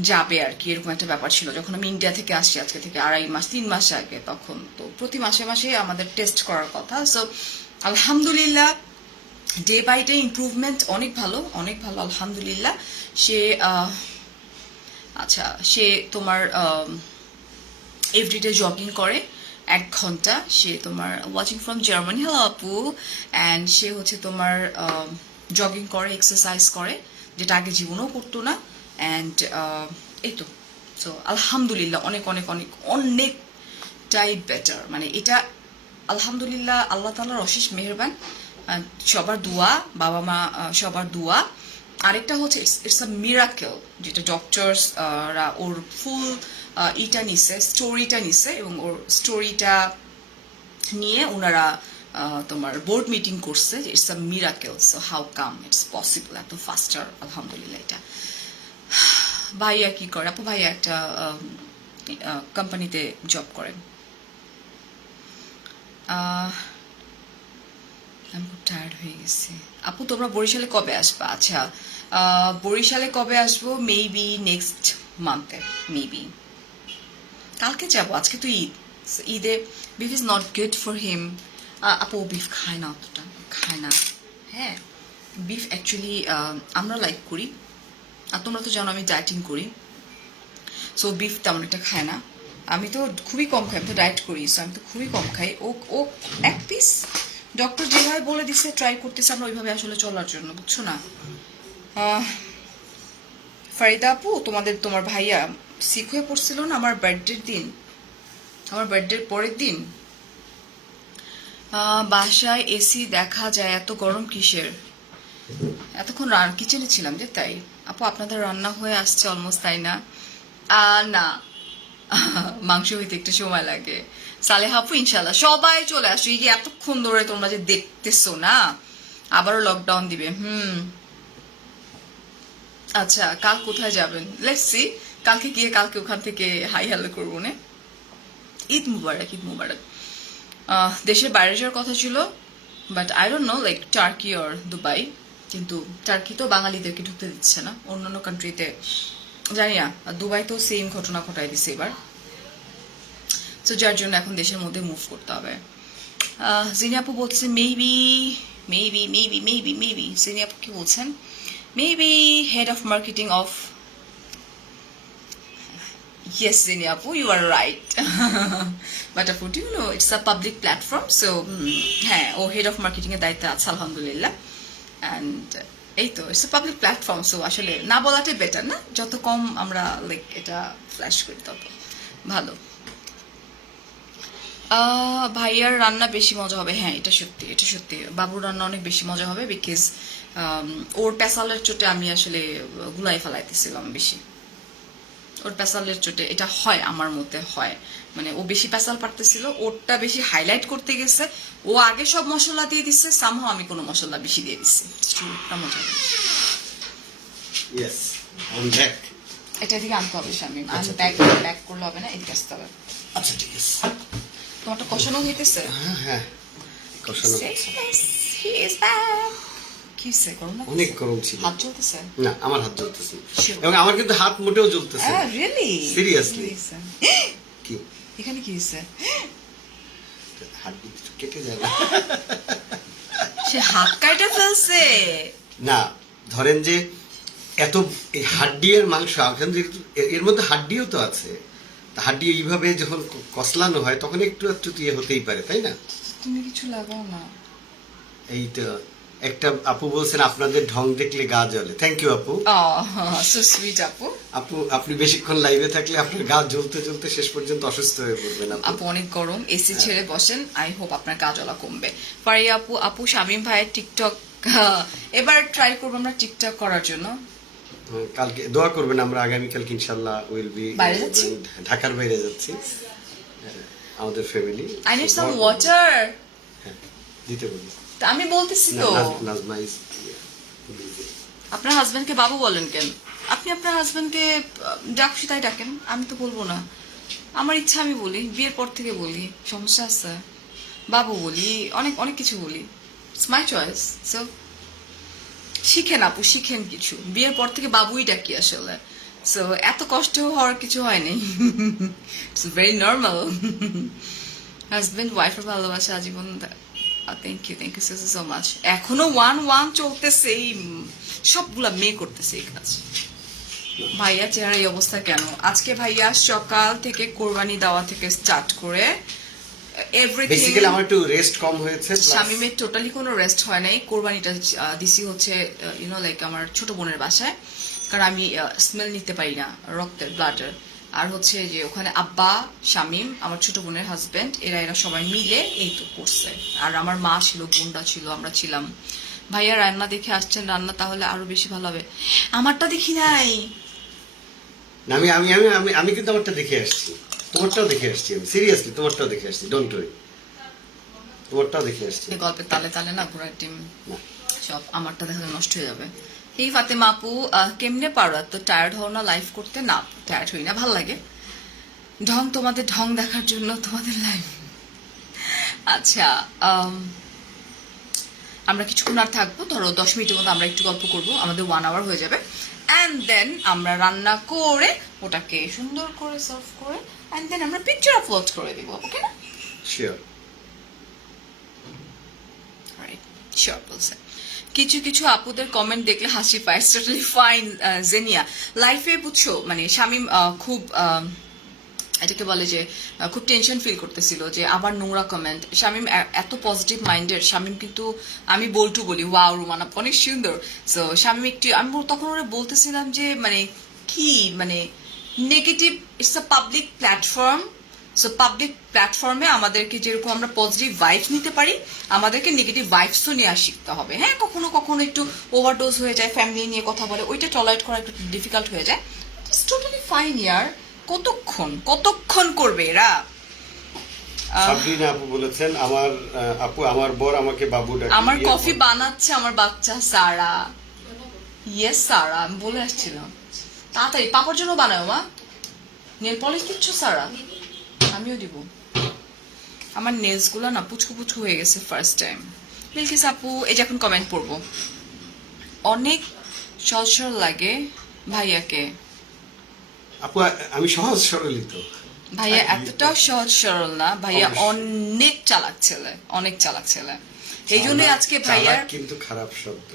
যাবে আর কি, এরকম একটা ব্যাপার ছিল। যখন আমি ইন্ডিয়া থেকে আসছি আজকে থেকে 3 মাস আগে, তখন তো প্রতি মাসে মাসে আমাদের টেস্ট করার কথা। সো আলহামদুলিল্লাহ ডে বাই ডে ইমপ্রুভমেন্ট অনেক ভালো আলহামদুলিল্লাহ। সে তোমার এভরিডে জগিং করে 1 ঘন্টা। সে তোমার ওয়াচিং ফ্রম জার্মানি, হ্যালো আপু। অ্যান্ড সে হচ্ছে তোমার জগিং করে, এক্সারসাইজ করে, যেটা আগে জীবনেও করতো না। অ্যান্ড এই তো সো আলহামদুলিল্লাহ অনেকটাই বেটার। মানে এটা আলহামদুলিল্লাহ আল্লাহ তাআলার অশেষ মেহেরবান, সবার দোয়া, বাবা মা সবার দোয়া। আরেকটা হচ্ছে ইটস আ মিরাকেল, যেটা ডক্টরস রা ওর ফুল স্টোরিটা নিছে এবং ওর স্টোরিটা নিয়ে ওনারা তোমার বোর্ড মিটিং করছে যে it's a miracle, so how come it's possible এত ফাস্টার। আলহামদুলিল্লাহ। এটা ভাইয়া কি করে? আপু ভাইয়া একটা কোম্পানিতে জব করেন। আমি খুব টায়ার্ড হয়ে গেছি। আপু তোমরা বরিশালে কবে আসবা? আচ্ছা বরিশালে কবে আসবো? মেবি নেক্সট মান্থে, মেবি কালকে যাবো। আজকে তো ঈদে beef is not good for him. আপু বিফ খায় না, অতটা খায় না। হ্যাঁ বিফ অ্যাকচুয়ালি আমরা লাইক করি, আর তোমরা তো জানো আমি ডায়েটিং করি, সো বিফ তেমন একটা খায় না। আমি তো খুবই কম খাই, আমি তো ডায়েট করি, সো আমি তো খুবই কম খাই। ও 1 পিস ডক্টর যেভাবে বলে দিচ্ছে ট্রাই করতেছে আমরা ওইভাবে আসলে চলার জন্য, বুঝছো না? ফারিদা আপু তোমার ভাইয়া সিক হয়ে পড়ছিল না আমার বার্থডের দিন, আমার বার্থডের পরের দিন। বাসায় এসি দেখা যায়, এত গরম কিসের? এতক্ষণ কিচেনে ছিলাম যে, তাই। আপু আপনাদের রান্না হয়ে আসছে অলমোস্ট, তাই না? না মাংস হইতে একটু সময় লাগে। সালেহা আপু ইনশাল্লাহ সবাই চলে আসো। এই যে এতক্ষণ ধরে তোমরা যে দেখতেছো না, আবারও লকডাউন দিবে। আচ্ছা কাল কোথায় যাবেন? লেটস সি, কালকে গিয়ে কালকে ওখান থেকে হাই হ্যালো করবো না। ঈদ মুবারক। দেশের বাইরে যাওয়ার কথা ছিল, but I don't no turkey or Dubai, কিন্তু টার্কি তো বাঙালিদেরকে ঢুকতে দিচ্ছে না, অন্যান্য কান্ট্রিতে জানি না। দুবাই তো সেম ঘটনা ঘটাই দিছে এবার, তো যার জন্য এখন দেশের মধ্যে মুভ করতে হবে। জিনি আপু বলছে মেবি জিনি আপু কি বলছেন? Maybe head of marketing of, yes Zini apu, you are right. But apu, do you know it's a public platform, so হ্যাঁ ও হেড অফ মার্কেটিং এর দায়িত্বে আছে আলহামদুলিল্লাহ। অ্যান্ড এই তো it's a public platform, so আসলে না বলাটাই বেটার না? যত কম আমরা এটা ফ্ল্যাশ করি তত ভালো। ভাইয়ার রান্না বেশি মজা হবে। হ্যাঁ এটা সত্যি বাবুর রান্না অনেক বেশি মজা হবে, বিকজ ওর পেশালের চোটে আমি আসলে গুলাই ফেলাইতেছিলাম বেশি। ওর পেশালের চোটে এটা হয়, আমার মতে হয়, মানে ও বেশি পেশাল পারতেছিল, ওরটা বেশি হাইলাইট করতে গেছে, ও আগে সব মশলা দিয়ে দিচ্ছে, সামহাও আমি কোনো মশলা বেশি দিয়ে দিচ্ছি। মজা হবে। এটা এদিকে আনতে হবে স্বামী, আমি ব্যাক করলে হবে না, এদিকে আসতে হবে। আচ্ছা ঠিক আছে। তোমারটা কষানো হইতেছে? হ্যাঁ কষানো। অনেক গরম ছিল। হাত জ্বলতেছে? না আমার হাত জ্বলতেছে, এবং আমার কিন্তু হাত মোটেও জ্বলতেছে। রিয়েলি? সিরিয়াসলি। কি এখানে কি হইছে? হাত কেটে যায় না? সে হাত কাটা ফেলছে? না ধরেন যে এত এই হাড্ডি এর মাংস, এর মধ্যে হাড্ডিও তো আছে, হাড্ডি এইভাবে যখন কসলানো হয় তখন একটু একটু হতেই পারে, তাই না? তুমি কিছু লাগাও না। এই তো একটা আপু বলছেন আপনাদের ঢং দেখলে গা জ্বলে। থ্যাংক ইউ আপু। সো সুইট আপু। আপু আপনি বেশিক্ষণ লাইভে থাকলে আপনার গা জ্বলতে জ্বলতে শেষ পর্যন্ত অসুস্থ হয়ে পড়বেন আপু। আপু অনেক গরম, এসি ছেড়ে বসেন, আই হোপ আপনার গা জ্বলা কমবে। পারি আপু শামীম ভাইয়ের টিকটক এবার ট্রাই করবো আমরা টিকটক করার জন্য। কালকে দোয়া করবেন, আমরা আগামীকালকে ইনশাল্লাহ উইল বি বাইরে যাচ্ছি? ঢাকার বাইরে যাচ্ছি আমাদের family. I need some water. দিতে বলি। আমি বলতেছি তো। নাজমা ইজ আপনার হাজবেন্ডকে বাবু বলেন কেন? আপনি আপনার হাজবেন্ডকে ডাকছি তাই ডাকেন, আমি তো বলবো না। আমার ইচ্ছা আমি বলি, বিয়ের পর থেকে বলি, সমস্যা আছে? বাবু বলি, অনেক অনেক কিছু বলি, ইটস মাই চয়েস। সো শিখেন আপু, শিখেন কিছু। বিয়ের পর থেকে বাবুই ডাকি আসলে। সো এত কষ্ট হওয়ার কিছু হয়নি, ইটস ভেরি নর্মাল। হাজবেন্ড ওয়াইফের ভালোবাসা আজীবন। Thank you so much. এখনো 1-1 চলতেছে, এই সবগুলা মেয়ে করতেছে এই কাজ। ভাইয়া চেহারা এই অবস্থা কেন? আজকে ভাইয়া সকাল থেকে কোরবানি দেওয়া থেকে স্টার্ট করে এভরিথিং, বেসিক্যালি আমার একটু রেস্ট কম হয়েছে। শামিমের টোটালি কোনো রেস্ট হয় নাই। কোরবানিটা দিছি হচ্ছে লাইক আমার ছোট বোনের বাসায়, কারণ আমি স্মেল নিতে পারি না রক্তের, ব্লাডের। আর হচ্ছে যে ওখানে আব্বা, শামিম, আমার ছোট বোনের হাজবেন্ড, এরা সবাই মিলে এই তো করছে। আর আমার মা ছিল, বোনরা ছিল, আমরা ছিলাম। ভাইয়া রান্না দেখে আসছেন, রান্না তাহলে আরো বেশি ভালো হবে। আমারটা দেখি নাই। আমি আমি আমি আমি আমি কিন্তু আমারটা দেখে আসছি, তোমারটাও দেখে আসছি, আমি সিরিয়াসলি তোমারটাও দেখে আসছি, ডোন্ট ওয়ারি, তোমারটাও দেখে আসছি। এই গল্পের তালে তালে না ঘোড়ার টিম না। সব আমারটা দেখা নষ্ট হয়ে যাবে। এই ফাতেমা আপু, কেমনে পারো এত টায়ার্ড হও না লাইভ করতে? না টায়ার্ড হই না, ভাল লাগে ঢং, তোমাদের ঢং দেখার জন্য তোমাদের লাইভ। আচ্ছা, আমরা কিছুক্ষণ আর থাকবো, ধরো 10 মিনিটের মতো আমরা একটু গল্প করবো, আমাদের 1 আওয়ার হয়ে যাবে। অ্যান্ড দেন আমরা রান্না করে ওটাকে সুন্দর করে সার্ভ করে অ্যান্ড দেন আমরা পিকচার আপলোড করে দিব। ওকে না? শিওর। শিওর বলছে। কিছু কিছু আপুদের কমেন্ট দেখলে হাসি পায়, টোটালি ফাইন। জেনিয়া লাইফে বুঝছো, মানে শামিম খুব এটাকে বলে যে খুব টেনশন ফিল করতেছিল যে আবার নোংরা কমেন্ট। শামিম এত পজিটিভ মাইন্ডেড, শামিম কিন্তু আমি বলটু বলি, ওয়াও রুমানা অনেক সুন্দর। সো শামিম একটু, আমি তখন ওরা বলতেছিলাম যে মানে কি মানে negative, it's a public platform. So public প্ল্যাটফর্মে আমাদেরকে যেরকম আমরা পজিটিভ ভাইবস নিতে পারি, আমাদেরকে নেগেটিভ ভাইবসও নিয়ে শিখতে হবে। হ্যাঁ, কখনো কখনো একটু ওভারডোজ হয়ে যায়, ফ্যামিলি নিয়ে কথা বলে, ওইটা টলারেট করা একটু ডিফিকাল্ট হয়ে যায়। ইটস টোটালি ফাইন ইয়ার। কতক্ষণ করবে এরা? সাবরিনা আপু বলেছেন, আমার আপু আমার বর আমাকে বাবু ডাকে। আমার কফি বানাচ্ছে আমার বাচ্চা সারা। ইয়েস সারা, আমি বলে আসছিলাম তাড়াতাড়ি পাপার জন্য বানাও মা। নেল পলিশ দিচ্ছ সারা? আমিও দিব। আমার নেলস গুলো না পুচকু পুচকু হয়ে গেছে ফার্স্ট টাইম। বিলকিস আপু, এই যে এখন কমেন্ট পড়বো, অনেক সহজ সরল লাগে ভাইয়াকে। আপু আমি সহজ সরলিত। ভাইয়া এতটাও সহজ সরল না, ভাইয়া অনেক চালাক ছেলে, অনেক চালাক ছেলে। এই জন্যই আজকে ভাইয়ার কিন্তু খারাপ শব্দ।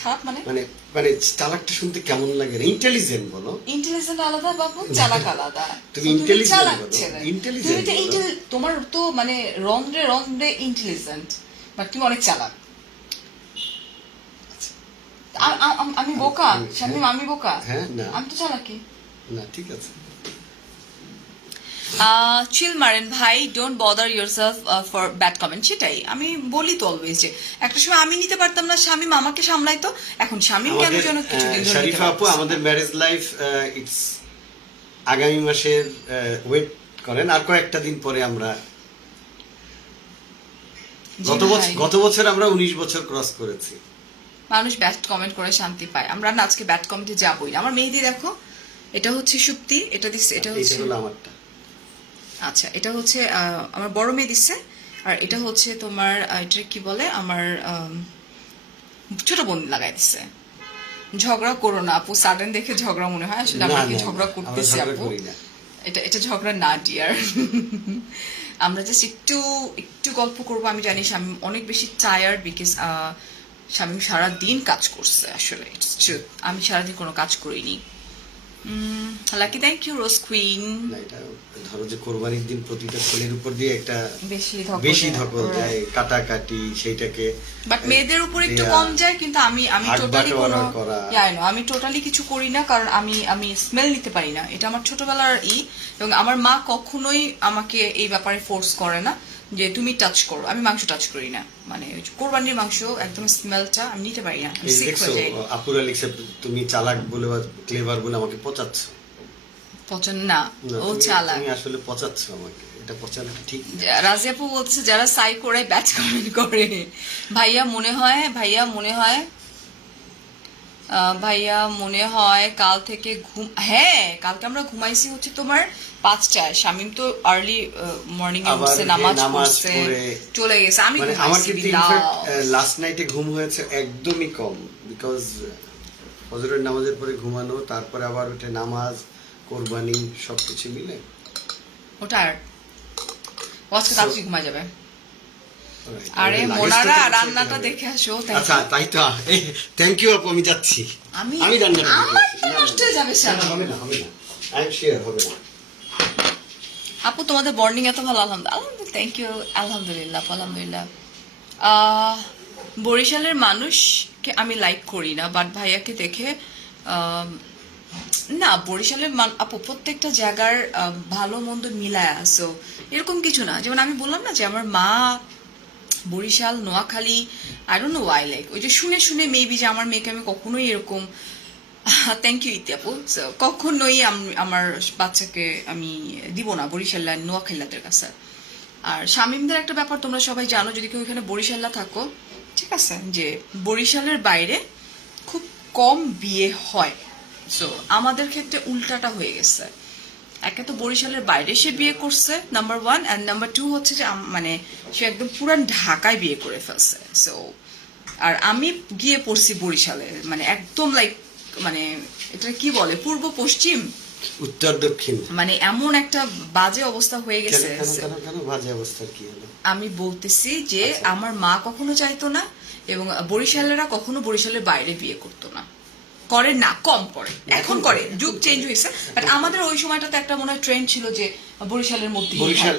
খারাপ মানে মানে মানে চালাকটা শুনতে কেমন লাগে? ইন্টেলিজেন্ট বলো। ইন্টেলিজেন্ট আলাদা বাবু, চালাক আলাদা। তুমি intelligent চালাক বলো, ছেলে। intelligent তুমি তো বলো। তোমার তো মানে রন্ধ্রে ইন্টেলিজেন্ট, বাট তুমি অনেক চালাক। আমি বোকা শামিম, আমি বোকা? হ্যাঁ, না আমি তো চালাকি না, ঠিক আছে। চিল মারেন ভাই, don't bother yourself for bad comment. সেটাই আমি বলি তো অলওয়েজ, যে একটা সময় আমি নিতে পারতাম না, শামিম আমাকে সামলাইতো, এখন শামিম কেন যেন কিছুদিন ধরে নিতে শরীফা আপু, পারতেছে। আমাদের ম্যারেজ লাইফ ইটস আগামী মাসের ওয়েট করেন, আর কয়েকটা দিন পরে আমরা জি ভাই। গত বছর আমরা 19 বছর ক্রস করেছি। মানুষ ব্যাড কমেন্ট করে শান্তি পায়, আমরা না আজকে ব্যাড কমেন্টে যাবোই না। আমার মেহেদি দেখো, এটা হচ্ছে সুপ্তি, এটা দিচ্ছে, এটা এইটা হচ্ছে, হলো আমারটা। আচ্ছা এটা হচ্ছে আমার বড় মেয়ে দিচ্ছে, আর এটা হচ্ছে তোমার এটা কি বলে আমার ছোট বোন লাগাই দিচ্ছে। ঝগড়া করো না আপু, সাডেন দেখে ঝগড়া মনে হয়, আসলে আমরা না, কি না, ঝগড়া আমরা করতেছি ঝগড়া আপু? করি না। এটা ঝগড়া না ডিয়ার। আমরা জাস্ট একটু গল্প করবো। আমি জানি শামিম অনেক বেশি টায়ার্ড, বিকজ শামিম সারাদিন কাজ করছে। আসলে আমি সারাদিন কোনো কাজ করিনি, lucky thank you rose queen. না এটা ধরো যে কোরবানির দিন প্রতিটা ছেলের উপর দিয়ে একটা বেশি ধকল দেয়, কাটাকাটি সেইটাকে বাট মেয়েদের উপর একটু ইয়া, কম যায়, কিন্তু আমি ভাগ টোটালি বাটোয়ারা কোনো করা। আমি টোটালি কিছু করি না, কারণ আমি স্মেল নিতে পারি না, এটা আমার ছোটবেলার এবং আমার মা কখনোই আমাকে এই ব্যাপারে ফোর্স করে না যে তুমি টাচ করো। আমি মাংস টাচ করি না, মানে ওই যে কোরবানির মাংস একদম স্মেলটা আমি নিতে পারি না, আমি এই sick দেখছো হয়ে যাই। আপুরা লিখছে তুমি চালাক বলে বা ক্লেভার বলে আমাকে পচাচ্ছ। পছন্দ না, না, ও তুমি- চালাক। তুমি আসলে পচাচ্ছ আমাকে, এটা পচানো ঠিক না। রাজিয়াপু বলছে যারা সাই করে ব্যাচ কমেন্ট করে, ভাইয়া মনে হয় কাল থেকে হ্যাঁ কালকে আমরা ঘুমাইছি হচ্ছে তোমার 5টায়। শামিম তো আর্লি মর্নিং এ আবার উঠছে, যে নামাজ নামাজ পড়ছে, পড়ে চলে গেছে। আমি মানে আমার ঘুমাইছি কিন্তু লাস্ট নাইটে ঘুম হয়েছে একদমই কম, বিকজ ফজরের নামাজের পরে ঘুমানো, তারপরে আবার ওটা নামাজ, কোরবানি সবকিছু মিলে। ওটা আর আজকে তাড়াতাড়ি ঘুমা যাবে। Alright, আরে আমাদের মোনারা লাগেজটা তো রান্নাটা গুছাইতে দেখে আসো। হবে। thank আচ্ছা you. তাই তো, থ্যাংক ইউ আপু, আমি যাচ্ছি। আমি রান্নাটা দেখে আমার আসছি। কি নষ্ট হয়ে যাবে না, না, শামিম? হবে না, আই এম শিওর হবে না। আপু তোমাদের বর্নিং এত ভালো, আলহামদুলিল্লাহ থ্যাংক ইউ। আলহামদুলিল্লাহ আলহামদুলিল্লাহ। বরিশালের মানুষকে আমি লাইক করি না, বাট ভাইয়াকে দেখে না, বরিশালের আপু প্রত্যেকটা জায়গার ভালো মন্দ মিলায় আসো, এরকম কিছু না। যেমন আমি বললাম না যে আমার মা Barishal, Noakhali, I don't know why, like ওই যে শুনে শুনে মেবি যে আমার মেয়েকে আমি কখনোই এরকম থ্যাংক ইউ ইতি আপু, কখনোই আমার বাচ্চাকে আমি দিব না বরিশাল্লা নোয়াখালীদের কাছে। আর শামিমদের একটা ব্যাপার তোমরা সবাই জানো, যদি কেউ এখানে বরিশাল্লা থাকো, ঠিক আছে, যে বরিশালের বাইরে খুব কম বিয়ে হয়। সো আমাদের ক্ষেত্রে উল্টাটা হয়ে গেছে। একে তো বরিশালের বাইরে সে বিয়ে করছে, নাম্বার 1, অ্যান্ড নাম্বার 2 হচ্ছে যে মানে সে একদম পুরান ঢাকায় বিয়ে করে ফেলছে। সো আর আমি গিয়ে পড়ছি বরিশালে, মানে একদম লাইক মানে এটা কি বলে পূর্ব পশ্চিম, উত্তর দক্ষিণ। মানে এমন একটা বাজে অবস্থা হয়ে কেন গেছে। কেন কেন কেন বাজে অবস্থা কি হলো? আমি বলতেছি যে আচ্ছা। আমার মা কখনো চাইতো না, এবং বরিশালেরা কখনো বরিশালের বাইরে বিয়ে করতো না, করে না, কম করে, এখন করে, যুগ চেঞ্জ হয়েছে। বাট আমাদের ওই সময়টাতে একটা মনে হয় ট্রেন্ড ছিল যে বরিশালের মধ্যে বরিশাল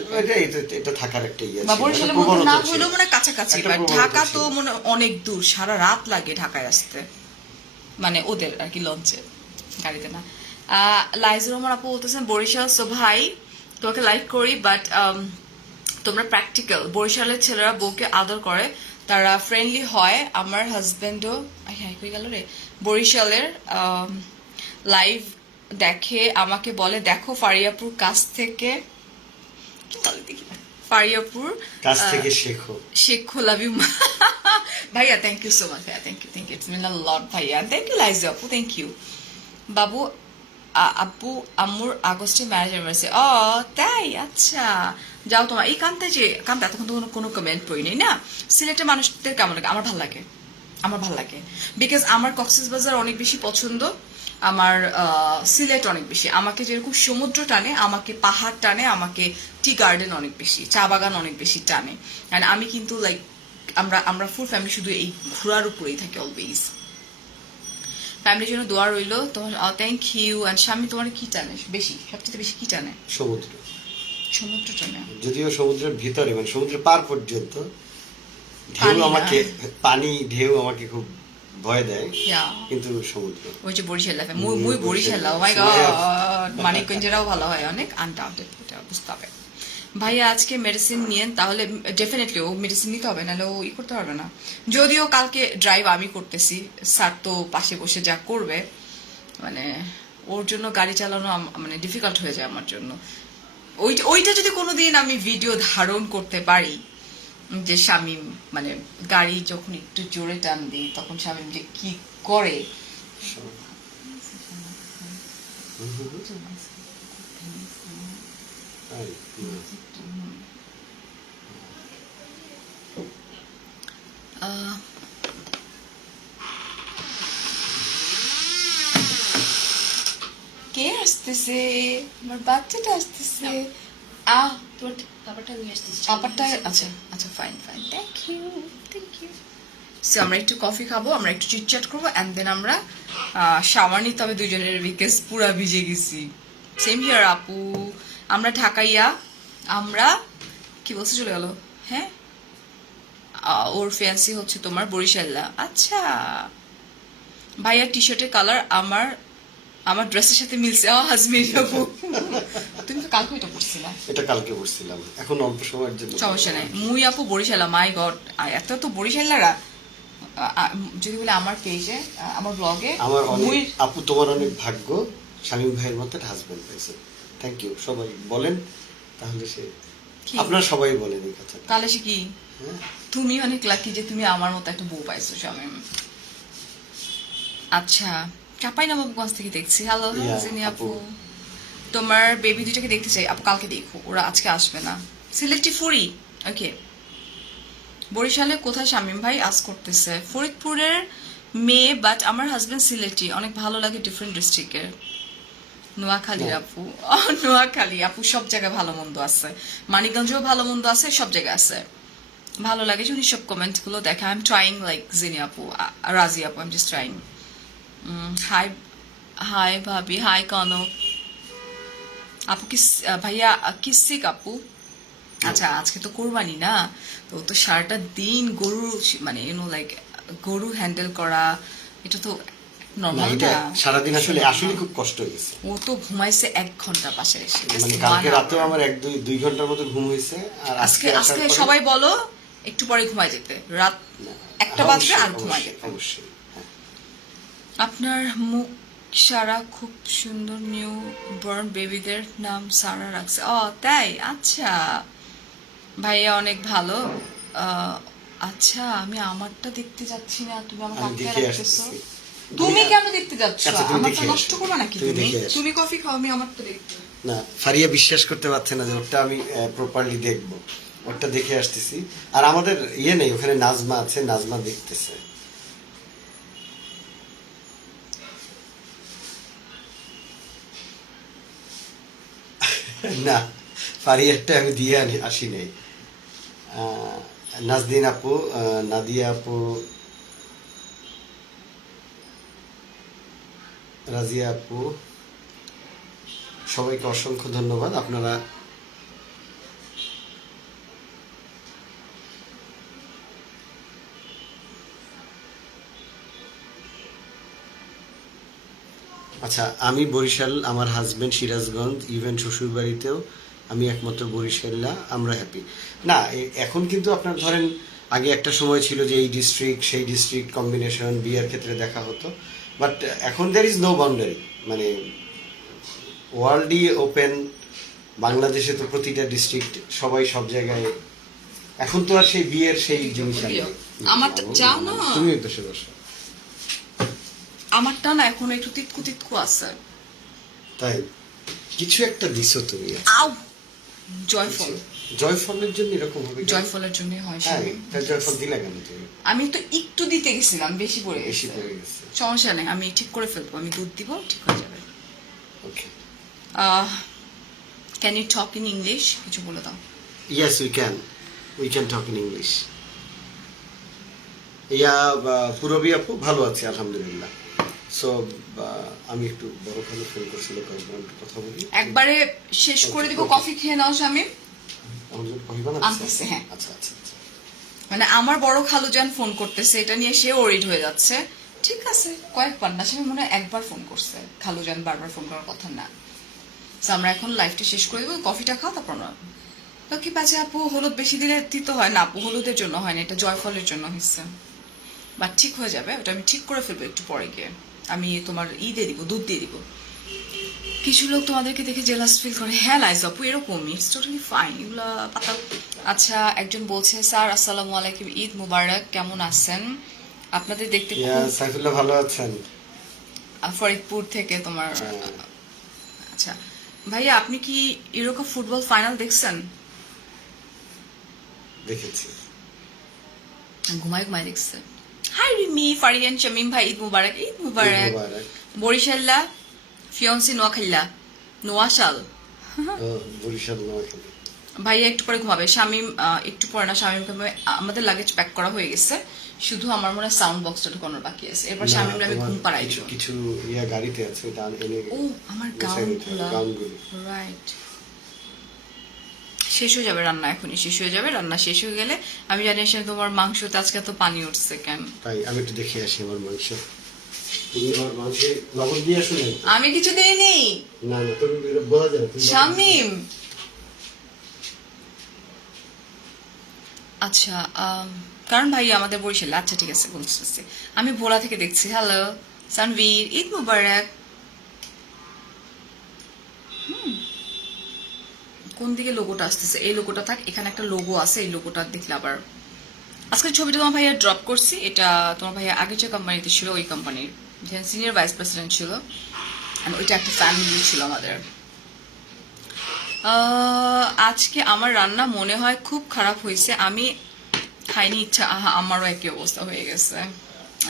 এটা থাকার একটা ইয়ে বা ছিল, বরিশালের একটা মধ্যে না প্রবণতা ছিল। হলেও মনে হয় কাছাকাছি। একটা বাট প্রবণতা ঢাকা তো ছিল। মনে হয় অনেক দূর, সারা রাত লাগে ঢাকায় আসতে, মানে ওদের আর কি লঞ্চে, গাড়িতে না। লাইজুর রহমান আপু বলতেছেন বরিশাল, সো ভাই তোমাকে লাইক করি, বাট তোমরা প্র্যাকটিক্যাল। বরিশালের ছেলেরা বউকে আদর করে, তারা ফ্রেন্ডলি হয়। আমার হাজবেন্ডও কই গেল রে, বরিশালের লাইভ দেখে আমাকে বলে দেখো ফারিয়াপুর কাছ থেকে, কি বলে দেখি না, ফারিয়াপুর কাছ থেকে শেখো। শেখো, লাভ ইউ ভাইয়া, থ্যাংক ইউ সো মাচ ভাইয়া, থ্যাংক ইউ ইটস মিন আ লট ভাইয়া, থ্যাংক ইউ লাইজু আপু, থ্যাংক ইউ। বাবু আব্বু আম্মুর আগস্টে ম্যারেজ অ্যানিভার্সারি, ও তাই, আচ্ছা যাও তোমার এই কান্তা, যে কান্তা এতক্ষণ তো কোনো কমেন্ট পড়িনি না। সিলেটের মানুষদের কেমন লাগে? আমার ভালো লাগে, আমার ভালো লাগে, বিকজ আমার কক্সবাজার অনেক বেশি পছন্দ, আমার সিলেট অনেক বেশি। আমাকে যেরকম সমুদ্র টানে, আমাকে পাহাড় টানে, আমাকে টি গার্ডেন অনেক বেশি, চা বাগান অনেক বেশি টানে। অ্যান্ড আমি কিন্তু লাইক আমরা ফুল ফ্যামিলি শুধু এই ঘোরার উপরেই থাকি অলওয়েজ। ফ্যামিলির জন্য দোয়া রইলো তোমার, থ্যাংক ইউ। অ্যান্ড স্বামী তোমার কি টানে বেশি, সবচেয়ে বেশি কি টানে? সমুদ্র। সমুদ্র টানে? যদিও সমুদ্রের ভিতরে, মানে সমুদ্রের পার পর্যন্ত ঢেউ পানি না। আমাকে, পানি ঢেউ আমাকে খুব ভয় দেয়, Yeah. কিন্তু সমুদ্র। ওই যে বরিশাল, মুই বরিশাল, ও মাই গড, মানিকগঞ্জেরাও ভালো হয় অনেক, আনডাউটেড, এটা বুঝতে হবে। ভাইয়া আজকে মেডিসিন নিয়েন, তাহলে ডেফিনেটলি ও মেডিসিন নিতে হবে, নাহলে ও করতে পারবে না। যদিও কালকে ড্রাইভ আমি করতেছি, স্যার তো পাশে বসে যা করবে, মানে ওর জন্য গাড়ি চালানো মানে ডিফিকাল্ট হয়ে যায় আমার জন্য। ওইটা যদি কোনোদিন আমি ভিডিও ধারণ করতে পারি, যে শামীম মানে গাড়ি যখন একটু জোরে টান দিই তখন শামীম যে কি করে, কে আসতেছে? আমার বাচ্চাটা আসতেছে। তোমার খাবারটা নিয়ে আসতেছি। পাপারটা, আচ্ছা আচ্ছা, fine fine, thank you thank you. So আমরা একটু কফি খাবো, আমরা একটু চিটচ্যাট করবো, অ্যান্ড দেন আমরা শাওয়ার নিতে হবে দুজনের, বিকজ পুরা ভিজে গেছি। সেম হিয়ার আপু, আমরা ঢাকাইয়া, আমরা কি বলছে চলে গেল, হ্যাঁ ওর ফ্যান্সি হচ্ছে তোমার বরিশাল্লা। আচ্ছা ভাইয়া টি শার্টের কালার আমার ড্রেসের সাথে মিলছে। হাজমেরি আপু তুমি তো কালকে এটা পড়ছিলা। এটা কালকে পড়ছিলাম, এখন অল্প সময়ের জন্য। সমস্যা নাই। মুই আপু বরিশালা, মাই গড এত তো বরিশালারা। যদি বলে আমার পেজে, আমার ব্লগে, আমার মুই অনেক আপু, তোমার অনেক ভাগ্য, শামীম ভাইয়ের মতো হাজবেন্ড পেয়েছে। Thank you. সবাই বলেন তাহলে, সে কি? আপনারা সবাই বলেন এই কথা। তাহলে সে কি, হ্যাঁ, তুমি অনেক লাকি যে তুমি আমার মতো একটা বউ পাইছো শামিম। আচ্ছা চাঁপাইনবাবগঞ্জ থেকে দেখছি। হ্যালো Yeah, জিনি আপু, আপু। তোমার বেবি দুটাকে দেখতে চাই আপু, কালকে দেখো, ওরা আজকে আসবে না। সিলেক্টি ফুরি, ওকে। বরিশালে কোথায় শামিম ভাই আজ করতেছে? ফরিদপুরের মেয়ে, বাট আমার হাজবেন্ড সিলেটি, অনেক ভালো লাগে ডিফারেন্ট ডিস্ট্রিক্টের। নোয়াখালীর আপু, নোয়াখালী আপু, সব জায়গায় ভালো মন্দ আছে, মানিকগঞ্জেও ভালো মন্দ আছে, সব জায়গায় আছে। ভালো লাগে যে উনি সব কমেন্ট গুলো দেখে। আই এম ট্রাইং লাইক জিনি আপু, রাজি আপু, I am just trying. High high ভাবি, হাই কনক আপু, ভাইয়া কিসিক আপু। আচ্ছা আজকে তো কোরবানি না, তো তো সারাটা দিন গরু, মানে ইউনো লাইক গরু হ্যান্ডেল করা, এটা তো না, নর্মাল এটা না। সারাদিন আসলে খুব কষ্ট হয়ে গেছে। ও তো ঘুমাইছে 1 ঘন্টা পাশে এসে, মানে কালকে রাতেও আমার 1-2 ঘন্টার মতো ঘুম হয়েছে। আর আজকে আসার আজকে পরে- সবাই বলো একটু পরে ঘুমায় যেতে, রাত না, 1টা বাজবে আর অবশ্যই, ঘুমায় যেতে। অবশ্যই, হ্যাঁ। আপনার মুখ সারা খুব সুন্দর, নিউ বর্ন বেবিদের নাম সারা রাখছে। ও তাই, আচ্ছা ভাইয়া অনেক ভালো। আচ্ছা আমি আমারটা দেখতে যাচ্ছি না, তুমি আমার আমি কাছে দেখে রাখতেছো। আসতেছি। তুমি কেন দেখতে যাচ্ছ? আচ্ছা, তুমি আমারটা দেখে নষ্ট আসো। করবে নাকি তুমি তুমি? দেখে আসো। তুমি কফি খাও, আমি আমারটা দেখতে। না, ফারিয়া বিশ্বাস করতে পারছে না যে ওটা আমি প্রপারলি দেখবো। ওটা দেখে আসতেছি। আর আমাদের ইয়ে নেই, ওখানে নাজমা আছে, নাজমা দেখতেছে। না, ফারিয়ারটা আমি দিয়ে আসি নাই। নাজদিন আপু, নাদিয়া আপু, রাজিয়া আপু, সবাইকে অসংখ্য ধন্যবাদ। আপনারা আচ্ছা, আমি বরিশাল, আমার হাজবেন্ড সিরাজগঞ্জ, ইভেন শ্বশুর বাড়িতেও আমি একমাত্র বরিশাল্লা, আমরা হ্যাপি। না, এখন কিন্তু আপনার ধরেন আগে একটা সময় ছিল যে এই ডিস্ট্রিক্ট সেই ডিস্ট্রিক্ট কম্বিনেশন বিয়ের ক্ষেত্রে দেখা হতো, বাট এখন দ্যার ইজ নো বাউন্ডারি, মানে ওয়ার্ল্ডই ওপেন। বাংলাদেশে তো প্রতিটা ডিস্ট্রিক্ট, সবাই সব জায়গায়। এখন তো আর সেই বিয়ের সেই জিনিস আর নেই। আমারটা চাও না? তুমি তো সে বসো। আমারটা না এখন একটু তিতকু তিতকু আছে। তাই কিছু একটা দিছো তুমি। আউ, জয়ফল। জয়ফলের জন্য এরকম হবে কেন? জয়ফলের জন্য হয় হ্যাঁ, শামিম। তা জয়ফল দিলা কেন তুমি? আমি তো একটু দিতে গেছিলাম, বেশি পড়ে বেশি গেছে। পড়ে গেছে। সমস্যা নেই, আমি ঠিক করে ফেলবো, আমি দুধ দিব, ঠিক হয়ে যাবে। Okay. Can you talk in English? কিছু বলে দাও। Yes, we can talk in English. Yeah, Purabi আপু, ভালো আছি আলহামদুলিল্লাহ। সো আমি একটু বড় খালু ফোন করছিল, একটু কথা বলি। একবারে শেষ করে দিব, Okay. কফি খেয়ে নাও শামিম। আমার জন্য কফি বানাচ্ছে? আনতেছে, হ্যাঁ। আচ্ছা আচ্ছা আচ্ছা। মানে আমার বড় খালুজান ফোন করতেছে, এটা নিয়ে সে ওরিড হয়ে যাচ্ছে। ঠিক আছে, কয়েকবার না, শামিম মনে হয় একবার ফোন করছে। খালুজান বারবার ফোন করার কথা না। So, আমরা এখন লাইভটা শেষ করে দেবো, কফিটা খাও, তারপর না। তো কি পাচ্ছে আপু, হলুদ বেশি দিলে তিতো হয় না আপু, হলুদের জন্য হয় না, এটা জয়ফলের জন্য হচ্ছে। বা ঠিক হয়ে যাবে, ওটা আমি ঠিক করে ফেলবো একটু পরে গিয়ে। আমি তোমার দিয়ে দিব, দুধ দিয়ে দিব। কিছু লোক তোমাদেরকে দেখে জেলাস ফিল করে। হ্যাঁ লাইজ আপু, এরকমই, ইটস টোটালি ফাইন, এগুলা পাতা। আচ্ছা একজন বলছে, স্যার আসসালামু আলাইকুম, ঈদ মুবারক, কেমন আছেন? আপনাদের দেখতে ইয়া, খুব, সাইফুল্লাহ ভালো আছেন? ফরিদপুর থেকে তোমার। হ্যাঁ। আচ্ছা ভাইয়া, আপনি কি ইউরো কাপ ফুটবল ফাইনাল দেখছেন? দেখেছি। ঘুমায় ঘুমায় দেখছে। হাই রিমি, ফারিয়ান, শামিম ভাই, ঈদ মুবারক। ঈদ মুবারক। মুবারক। বরিশাল্লা, ফিয়ন্সি নোয়াখাইল্লা, নোয়াশাল। ও, বরিশাল নোয়াখালী। ভাইয়া একটু পরে ঘুমাবে, শামিম একটু পরে না, শামিমকে আমাদের লাগেজ প্যাক করা হয়ে গেছে, শুধু আমার মনে হয় সাউন্ড বক্সটা ঢোকানোর বাকি আছে, এবার শামিমরা আমি ঘুম পাড়াই দিব। কিছু ইয়া গাড়িতে আছে, এটা এনে ও আমার গাউনগুলো রাইট। শেষ হয়ে যাবে রান্না, এখনই শেষ হয়ে যাবে। রান্না শেষ হয়ে গেলে আমি জানি এসে তোমার মাংসতে আজকে তো পানি উঠছে কেন। তাই আমি একটু দেখে আসি আমার মাংস। তুমি আমার মাংসে লবণ দিয়ে আসো না? আমি কিছু দিইনি না না, তুমি এটা বলা যাবে শামিম। আচ্ছা কারণ ভাই আমাদের বরিশালে, আচ্ছা ঠিক আছে বলতেছি। আমি ভোলা থেকে দেখছি। হ্যালো সানভীর, ঈদ মুবারক। কোন দিকে লোগোটা আসতেছে? এই লোগোটা থাক, এখানে একটা লোগো আছে, এই লোগোটা দেখলে আবার। আজকে ছবিটা তোমার ভাইয়া ড্রপ করছি, এটা তোমার ভাইয়া আগে যে কোম্পানিতে ছিল ওই কোম্পানির সিনিয়র ভাইস প্রেসিডেন্ট ছিল, ওইটা একটা ফ্যামিলি ছিল আমাদের। আজকে আমার রান্না মনে হয় খুব খারাপ হয়েছে, আমি খাইনি, ইচ্ছা আমারও একই অবস্থা হয়ে গেছে।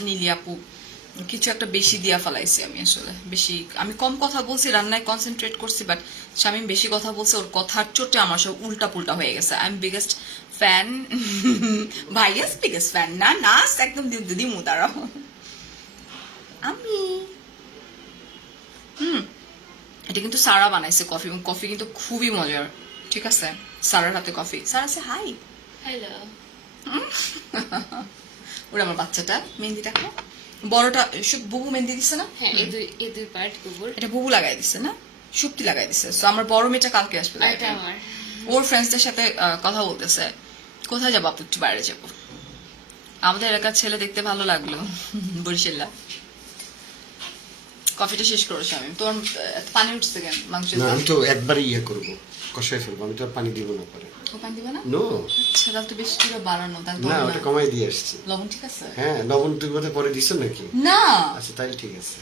নীলি আপু কিছু একটা বেশি দিয়া ফেলাইছি আমি, আসলে বেশি আমি কম কথা বলছি, রান্নায় কনসেন্ট্রেট করছি, বাট শামিম বেশি কথা বলছে, ওর কথার চোটে আমার সব উল্টা পুল্টা হয়ে গেছে। আই এম বিগেস্ট ফ্যান, ভাইয়াস বিগেস্ট ফ্যান। না নাচ একদম দিদি মুদারাও আমি। এটা কিন্তু সারা বানাইছে কফি, এবং কফি কিন্তু খুবই মজার। ঠিক আছে, সারার হাতে কফি। সারা আছে হাই। হ্যালো। ওরা আমার বাচ্চাটা মেহেন্দিটা খাও, বড়টা বুবু মেহেন্দি দিচ্ছে না? হ্যাঁ, এই দুই পার্ট কুকুর। এটা বুবু লাগাই দিচ্ছে না, সুপ্তি লাগাই দিচ্ছে। তো আমার বড় মেয়েটা কালকে আসবে, আর এটা আমার। ওর ফ্রেন্ডসদের সাথে কথা বলতেছে, কোথায় যাবো আপু, একটু বাইরে যাবো। আমাদের এলাকার ছেলে দেখতে ভালো লাগলো, বরিশাল্লা। কফিটা শেষ করো শামিম, তোমার এত পানি উঠছে কেন মাংস? না, আমি তো একবারই ইয়ে করবো, কষাই ফেলবো, আমি তো আর পানি দিব না পরে। ও পানি দিবে না? নো, আচ্ছা তাহলে তো বেশি করে বাড়ানো, তাহলে না হবে ওটা না। কমাই দিয়ে আসছি। লবণ ঠিক আছে? হ্যাঁ, লবণ তুমি বোধহয় পরে দিছো নাকি? না আচ্ছা তাহলে ঠিক আছে।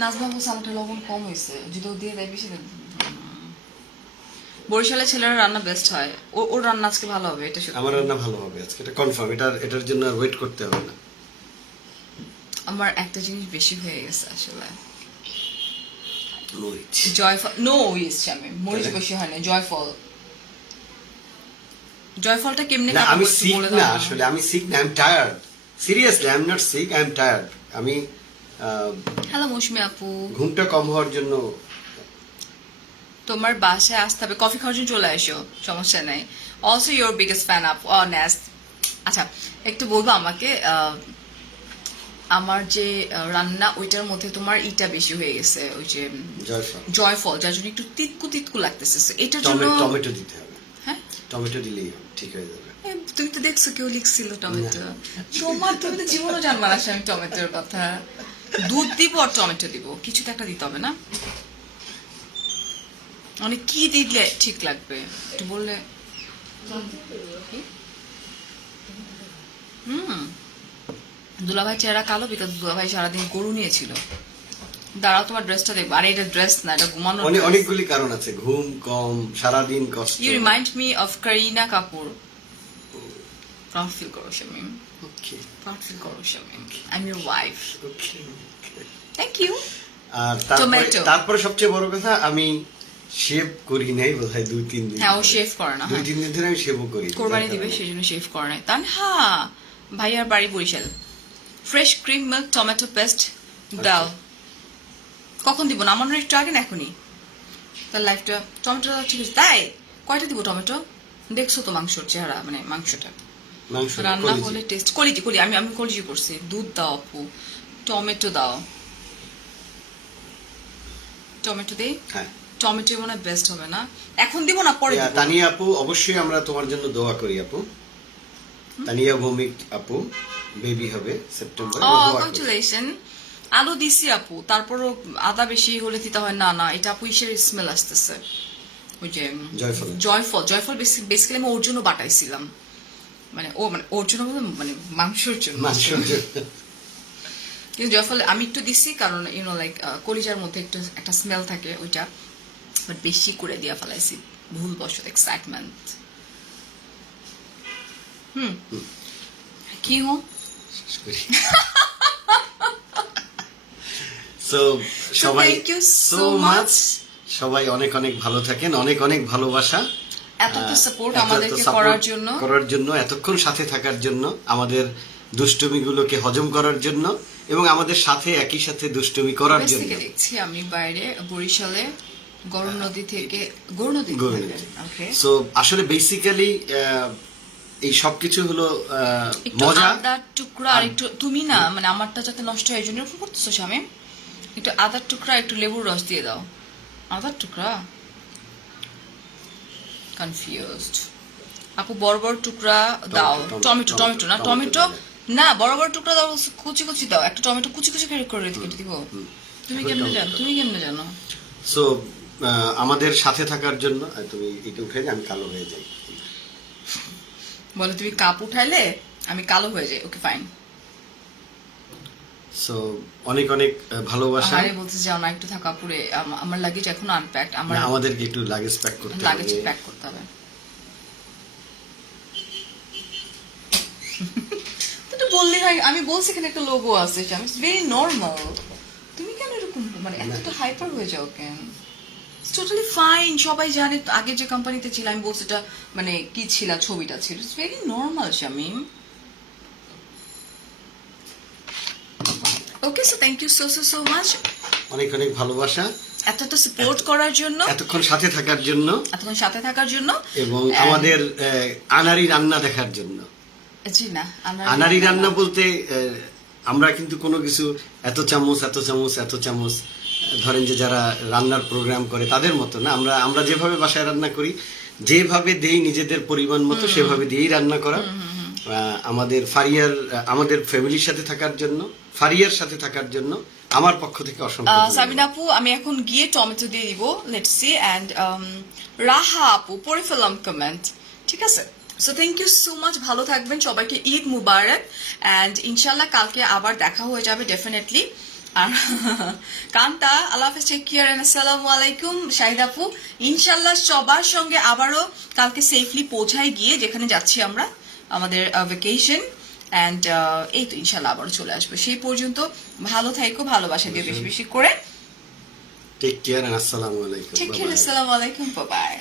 নাজমা বলছে আমারটা লবণ কম হয়েছে, যদি ও দিয়ে দেয় বেশি দেবে। বরিশালের ছেলেরা রান্না বেস্ট হয়, ওর রান্না আজকে ভালো হবে, এটা সত্যি। আমার রান্না ভালো হবে আজকে, এটা কনফার্ম। এটার জন্য আর ওয়েট করতে হবে না। আমার একটা জিনিস বেশি হয়ে গেছে আসলে, মরিচ। জয়ফল। নো ইস শামিম, মরিচ তাহলে? বেশি হয় না, জয়ফল। জয়ফলটা কেমনে না কাটবো আমি একটু সিক বলে না, দাও। আসলে আমি সিক না, I am tired. Seriously I am not sick, I am tired. আমি হ্যালো মৌসুমি আপু, ঘুমটা কম হওয়ার জন্য। তোমার বাসায় আসতে হবে, কফি খাওয়ার জন্য চলে আসো, সমস্যা নাই। Also your biggest fan up nest. আচ্ছা একটু বলবো আমাকে, আমার যে রান্না ওইটার মধ্যে তোমার ইটা বেশি হয়ে গেছে, ওই যে জয়ফল, জয়ফল, যার জন্য একটু তিতকু তিতকু লাগতেছে। So, এটার জন্য টমেটো দিতে হবে। হ্যাঁ টমেটো দিলেই ঠিক হয়ে যাবে। তুমি তো দেখছো কেউ লিখছিল টমেটো, তোমার তুমি তো জীবনও জানবা না আমি টমেটোর কথা। দুধ দিব আর টমেটো দিব, কিছু তো একটা দিতে হবে না? মানে কি দিলে ঠিক লাগবে একটু বললে। দুলাভাই চেহারা কালো, বিকজ দুলাভাই সারাদিন গরু নিয়েছিল। দাঁড়াও তোমার ড্রেসটা দেখবো, আরে এটা ড্রেস না, এটা ঘুমানো। অনেকগুলি কারণ আছে, ঘুম কম, সারাদিন কষ্ট। You remind me of Kareena Kapoor. Proud feel করো শামিম, ওকে প্রাউড ফিল করো Shamim, I am your wife. Okay. Thank you. আর Tomato. তারপরে সবচেয়ে বড় কথা, আমি শেভ করি নাই বোধহয় 2-3 দিন। হ্যাঁ ও শেভ করে না, 2-3 দিন ধরে আমি শেভও করি। কোরবানি দিবে সেই জন্য শেভ করে নাই। তাহলে হ্যাঁ, ভাইয়ার বাড়ি Barishal. Fresh cream milk tomato paste দাও। কখন দিব? নামানোর একটু আগে না এখনই? তার লাইফটা টমেটো ঠিক আছে। তাই কয়টা দিব টমেটো? দেখছো তো মাংসর চেহারা, মানে মাংসটা মাংস রান্না হলে টেস্ট। কলিজি আমি কলিজি করছি। দুধ দাও আপু, টমেটো দাও। টমেটো দিই, হ্যাঁ। টমেটো মনে হয় বেস্ট হবে না, এখন দিব না পরে দিব। তানিয়া আপু, অবশ্যই আমরা তোমার জন্য দোয়া করি আপু। তানিয়া ভৌমিক আপু বেবি হবে সেপ্টেম্বরে। কংগ্রাচুলেশন। আলু দিছি আপু, তারপরও আদা বেশি হলে দিতে হয়। না না, এটা আপু ইসের স্মেল আসতেছে, ওই যে জয়ফল বেসিক্যালি আমি ওর জন্য বাটাইছিলাম, মানে ওর জন্য বলতে মানে মাংসের জন্য। কিন্তু জয়ফল আমি একটু দিছি, কারণ ইউনো লাইক কলিজার মধ্যে একটু একটা স্মেল থাকে ওইটা, বাট বেশি করে দিয়া ফেলাইছি ভুল বশত, এক্সাইটমেন্ট। কি হো সবাই thank you so so much. much. সবাই অনেক অনেক ভালো থাকেন, অনেক অনেক ভালোবাসা, এত সাপোর্ট আমাদেরকে করার জন্য, এতক্ষণ সাথে থাকার জন্য, আমাদের দুষ্টুমিগুলোকে হজম করার জন্য এবং আমাদের সাথে একই সাথে দুষ্টুমি করার West জন্য। থেকে দেখছি আমি বাইরে বরিশালে গরুর নদী থেকে গরুর নদী গরুর থেকে। নদী। Okay. সো আসলে বেসিক্যালি এই সবকিছু হলো একটু মজা। আদার টুকরা আর একটু তুমি না মানে আমারটা যাতে নষ্ট হয় এই জন্য এরকম করতেছো স্বামী, একটু আদার টুকরা একটু লেবুর রস দিয়ে দাও। আদার টুকরা কনফিউজড। আপু বড় বড় টুকরা দাও। টমেটো টমেটো না টমেটো না বড় বড় টুকরা দাও, কুচি কুচি দাও। একটা টমেটো কুচি কুচি করে কেটে দিব। তুমি কেমনে জানো? সো আমাদের সাথে থাকার জন্য তুমি এটা উঠে আমি কালো হয়ে যাই। বলে তুমি কাপ উঠাইলে আমি কালো হয়ে যাই। Okay fine. সো অনেক অনেক ভালোবাসা। আরে বলতে যাও না, একটু থাকা পুরে আমার লাগেজ এখন আনপ্যাকড। আমার না, আমাদেরকে একটু লাগেজ প্যাক করতে হবে। লাগেজ প্যাক করতে হবে। তো বললি হয়, আমি বলছি এখানে একটা লোগো আছে, ইটস ভেরি নরমাল। তুমি কেন এরকম মানে এতটা হাইপার হয়ে যাও কেন? টোটালি ফাইন, সবাই জানে। আগে যে কোম্পানিতে ছিল আমি বলছি এটা মানে কি ছিল, ছবিটা ছিল। It's very normal Shamim. Okay, so thank you so so so much অনেক অনেক ভালোবাসা, এতটা সাপোর্ট করার জন্য, এতক্ষণ সাথে থাকার জন্য এতক্ষণ সাথে থাকার জন্য এবং আমাদের আনারি রান্না দেখার জন্য। জি না, আনারি রান্না বলতে আমরা কিন্তু কোনো কিছু এত চামচ এত চামচ এত চামচ ধরেন যে যারা রান্নার প্রোগ্রাম করে তাদের মতো না। আমরা যেভাবে বাসায় রান্না করি, যেভাবে দেই নিজেদের পরিমাণ মতো সেভাবে দিয়েই রান্না করা। আমাদের আমাদের ফ্যামিলির সাথে থাকার জন্য, ফারিয়ার সাথে থাকার জন্য আমার পক্ষ থেকে অসংখ্য সাবিনা আপু, আমি এখন গিয়ে টমেটো দিয়ে দিব। Let's see. এন্ড রাহা আপু পড়ে ফেললাম কমেন্ট, ঠিক আছে। So thank you so much, ভালো থাকবেন, সবাইকে ঈদ মুবারক। এন্ড ইনশাল্লাহ কালকে আবার দেখা হয়ে যাবে ডেফিনেটলি। আর কান্তা আল্লাহ হাফেজ, টেক কেয়ার এন্ড আসসালামু আলাইকুম। শাহিদ আপু, ইনশাল্লাহ সবার সঙ্গে আবারও কালকে সেফলি পৌঁছায় গিয়ে যেখানে যাচ্ছি আমরা আমাদের ভ্যাকেশন। অ্যান্ড এই তো ইনশাল্লাহ আবারও চলে আসবে। সেই পর্যন্ত ভালো থাইকো, ভালোবাসা দিয়ে বেশি বেশি করে। টেক কেয়ার, আসসালামু আলাইকুম। টেক কেয়ার, আসসালামু আলাইকুম, বাই বাই।